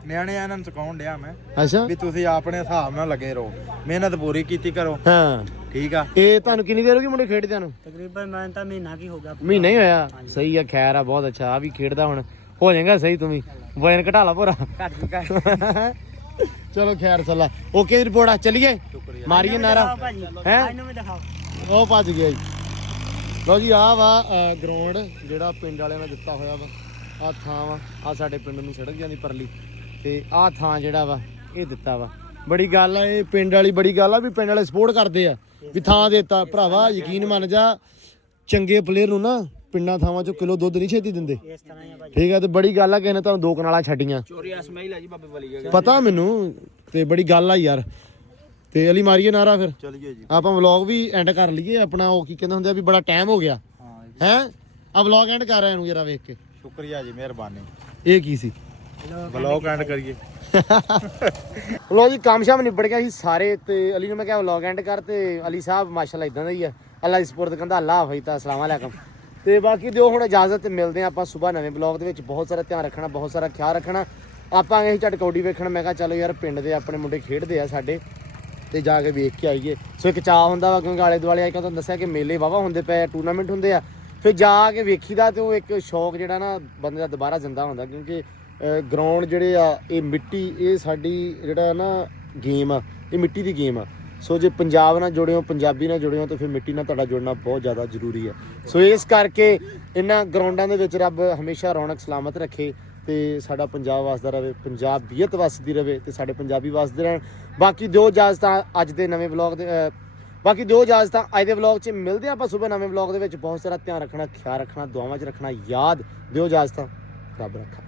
ਨਿਆਣੇ ਇਹਨਾਂ ਨੂੰ ਸਿਖਾਉਣ ਡਿਆ ਮੈਂ ਅੱਛਾ ਵੀ ਤੁਸੀਂ ਆਪਣੇ ਹਿਸਾਬ ਨਾਲ ਲੱਗੇ ਰਹੋ ਮਿਹਨਤ ਪੂਰੀ ਕੀਤੀ ਕਰੋ ਹਾਂ ਠੀਕ ਆ ਇਹ ਤੁਹਾਨੂੰ ਕਿੰਨੀ ਦੇਰ ਹੋ ਗਈ ਮੁੰਡੇ ਖੇਡਦਿਆਂ ਨੂੰ ਤਕਰੀਬਨ ਮੈਂ ਤਾਂ ਮਹੀਨਾ ਕੀ ਹੋ ਗਿਆ ਮਹੀਨਾ ਹੀ ਹੋਇਆ ਸਹੀ ਆ ਖੈਰ ਆ ਬਹੁਤ ਅੱਛਾ ਆ ਵੀ ਖੇਡਦਾ ਹੁਣ ਹੋ ਜਾਏਗਾ ਸਹੀ ਤੂੰ ਵੀ ਵਜਨ ਘਟਾ ਲਾ ਪੂਰਾ ਚਲੋ ਖੈਰ ਸੱਲਾ ਓਕੇ ਰਿਪੋਰਟ ਆ ਚਲੀਏ ਮਾਰੀਏ ਨਾਰਾ ਹੈ ਉਹ ਭੱਜ ਗਿਆ ਜੀ ਲਓ ਜੀ ਆ ਵਾ ਗਰਾਊਂਡ ਜਿਹੜਾ ਪਿੰਡ ਵਾਲਿਆਂ ਨੇ ਦਿੱਤਾ ਹੋਇਆ ਵਾ ਆ ਥਾਂ ਵਾ ਆ ਸਾਡੇ ਪਿੰਡ ਨੂੰ ਸੜਕ ਜਾਂਦੀ ਪਰਲੀ ਤੇ ਆ ਥਾਂ ਜਿਹੜਾ ਵਾ ਇਹ ਦਿੱਤਾ ਵਾ ਬੜੀ ਗੱਲ ਆ ਇਹ ਪਿੰਡ ਵਾਲੀ ਬੜੀ ਗੱਲ ਆ ਵੀ ਪਿੰਡ ਵਾਲੇ ਸਪੋਰਟ ਕਰਦੇ ਆ ਵੀ ਥਾਂ ਦੇਤਾ ਭਰਾਵਾ ਯਕੀਨ ਮੰਨ ਜਾ ਚੰਗੇ ਪਲੇਅਰ ਨੂੰ ਨਾ ਪਿੰਡਾਂ ਥਾਵਾਂ ਚੋਂ ਕਿਲੋ ਦੁੱਧ ਨਹੀਂ ਛੇਤੀ ਦਿੰਦੇ ਠੀਕ ਆ ਤੇ ਬੜੀ ਗੱਲ ਆ ਕਿਸੇ ਨੇ ਤੁਹਾਨੂੰ 2 ਕਨਾਲਾਂ ਛੱਡੀਆਂ ਚੋਰੀ ਅਸਮਾਈਲ ਆ ਜੀ ਬਾਬੇ ਵਾਲੀ ਪਤਾ ਮੈਨੂੰ ਤੇ ਬੜੀ ਗੱਲ ਆ ਯਾਰ ਤੇ ਅਲੀ ਮਾਰੀਏ ਨਾਰਾ ਫਿਰ ਚਲਿਏ ਜੀ ਆਪਾਂ ਵਲੌਗ ਵੀ ਐਂਡ ਕਰ ਲਈਏ ਆਪਣਾ ਉਹ ਕੀ ਕਹਿੰਦੇ ਹੁੰਦੇ ਆ ਵੀ ਬੜਾ ਟਾਈਮ ਹੋ ਗਿਆ ਹੈ ਆ ਵਲੌਗ ਐਂਡ ਕਰ ਰਿਹਾ ਨੂੰ ਜਰਾ ਵੇਖ ਕੇ ਸ਼ੁਕਰੀਆ ਜੀ ਮਿਹਰਬਾਨੀ ਇਹ ਕੀ ਸੀ ਵਲੌਗ ਐਂਡ ਕਰੀਏ ਲੋ ਜੀ ਕੰਮ ਸ਼ਾਮ ਨਿਬੜ ਗਿਆ ਸੀ ਸਾਰੇ ਤੇ ਅਲੀ ਨੂੰ ਮੈਂ ਕਿਹਾ ਵਲੌਗ ਐਂਡ ਕਰ ਤੇ ਅਲੀ ਸਾਹਿਬ ਮਾਸ਼ਾਅੱਲਾ ਇਦਾਂ ਦਾ ਹੀ ਆ ਅੱਲਾ ਦੀ ਸਪੋਰਟ ਕਹਿੰਦਾ ਅੱਲਾ ਹਾਫਿਜ਼ ਤਾਂ ਅਸਲਾਮ ਅਲੈਕਮ ਤੇ ਬਾਕੀ ਦਿਓ ਹੁਣ ਇਜਾਜ਼ਤ ਤੇ ਮਿਲਦੇ ਆ ਆਪਾਂ ਸਵੇਰ ਨਵੇਂ ਵਲੌਗ ਦੇ ਵਿੱਚ ਬਹੁਤ ਸਾਰਾ ਧਿਆਨ ਰੱਖਣਾ ਬਹੁਤ ਸਾਰਾ ਖਿਆਲ ਰੱਖਣਾ ਆਪਾਂ ਗਏ ਸੀ ਝਟ ਕੌਡੀ ਵੇਖਣ ਮੈਂ ਕਿਹਾ ਚਲੋ ਯਾਰ ਪਿੰਡ ਦੇ ਆਪਣੇ ਮੁੰਡੇ ਖੇਡਦੇ ਆ ਸਾਡੇ ਤੇ ਜਾ ਕੇ ਵੇਖ ਕੇ ਆਈਏ ਸੋ ਇੱਕ ਚਾਹ ਹੁੰਦਾ ਵਾ ਕਿਉਂਕਿ ਆਲੇ ਦੁਆਲੇ ਆਇਆ ਤੁਹਾਨੂੰ ਦੱਸਿਆ ਕਿ ਮੇਲੇ ਵਾਵਾ ਹੁੰਦੇ ਪਏ ਟੂਰਨਾਮੈਂਟ ਹੁੰਦੇ ਆ ਫਿਰ ਜਾ ਕੇ ਵੇਖੀਦਾ ਤੇ ਉਹ ਇੱਕ ਸ਼ੌਕ ਜਿਹੜਾ ਨਾ ਬੰਦੇ ਦਾ ਦੁਬਾਰਾ ਜ਼ਿੰਦਾ ਹੁੰਦਾ ਕਿਉਂਕਿ ਗਰਾਊਂਡ ਜਿਹੜੇ ਆ ਇਹ ਮਿੱਟੀ ਇਹ ਸਾਡੀ ਜਿਹੜਾ ਨਾ ਗੇਮ ਆ ਇਹ ਮਿੱਟੀ ਦੀ ਗੇਮ ਆ ਸੋ ਜੇ ਪੰਜਾਬ ਨਾਲ ਜੁੜੇ ਹੋ ਪੰਜਾਬੀ ਨਾਲ ਜੁੜੇ ਹੋ ਤਾਂ ਫਿਰ ਮਿੱਟੀ ਨਾਲ ਤੁਹਾਡਾ ਜੁੜਨਾ ਬਹੁਤ ਜ਼ਿਆਦਾ ਜ਼ਰੂਰੀ ਹੈ ਸੋ ਇਸ ਕਰਕੇ ਇਹਨਾਂ ਗਰਾਊਂਡਾਂ ਦੇ ਵਿੱਚ ਰੱਬ ਹਮੇਸ਼ਾ ਰੌਣਕ ਸਲਾਮਤ ਰੱਖੇ ਤੇ ਸਾਡਾ ਪੰਜਾਬ ਵਸਦਾ ਰਹੇ ਪੰਜਾਬੀਅਤ ਵਸਦੀ ਰਹੇ ਤੇ ਸਾਡੇ ਪੰਜਾਬੀ ਵਸਦੇ ਰਹਿਣ ਬਾਕੀ ਦਿਓ ਇਜਾਜ਼ਤਾਂ ਅੱਜ ਦੇ ਨਵੇਂ ਵਲੌਗ ਦੇ ਬਾਕੀ ਦਿਓ ਇਜਾਜ਼ਤਾਂ ਅੱਜ ਦੇ ਵਲੌਗ 'ਚ ਮਿਲਦੇ ਆਪਾਂ ਸਵੇਰ ਨਵੇਂ ਵਲੌਗ ਦੇ ਵਿੱਚ ਬਹੁਤ ਸਾਰਾ ਧਿਆਨ ਰੱਖਣਾ ਖਿਆਲ ਰੱਖਣਾ ਦੁਆਵਾਂ 'ਚ ਰੱਖਣਾ ਯਾਦ ਦਿਓ ਇਜਾਜ਼ਤਾਂ ਰੱਬ ਰੱਖਾ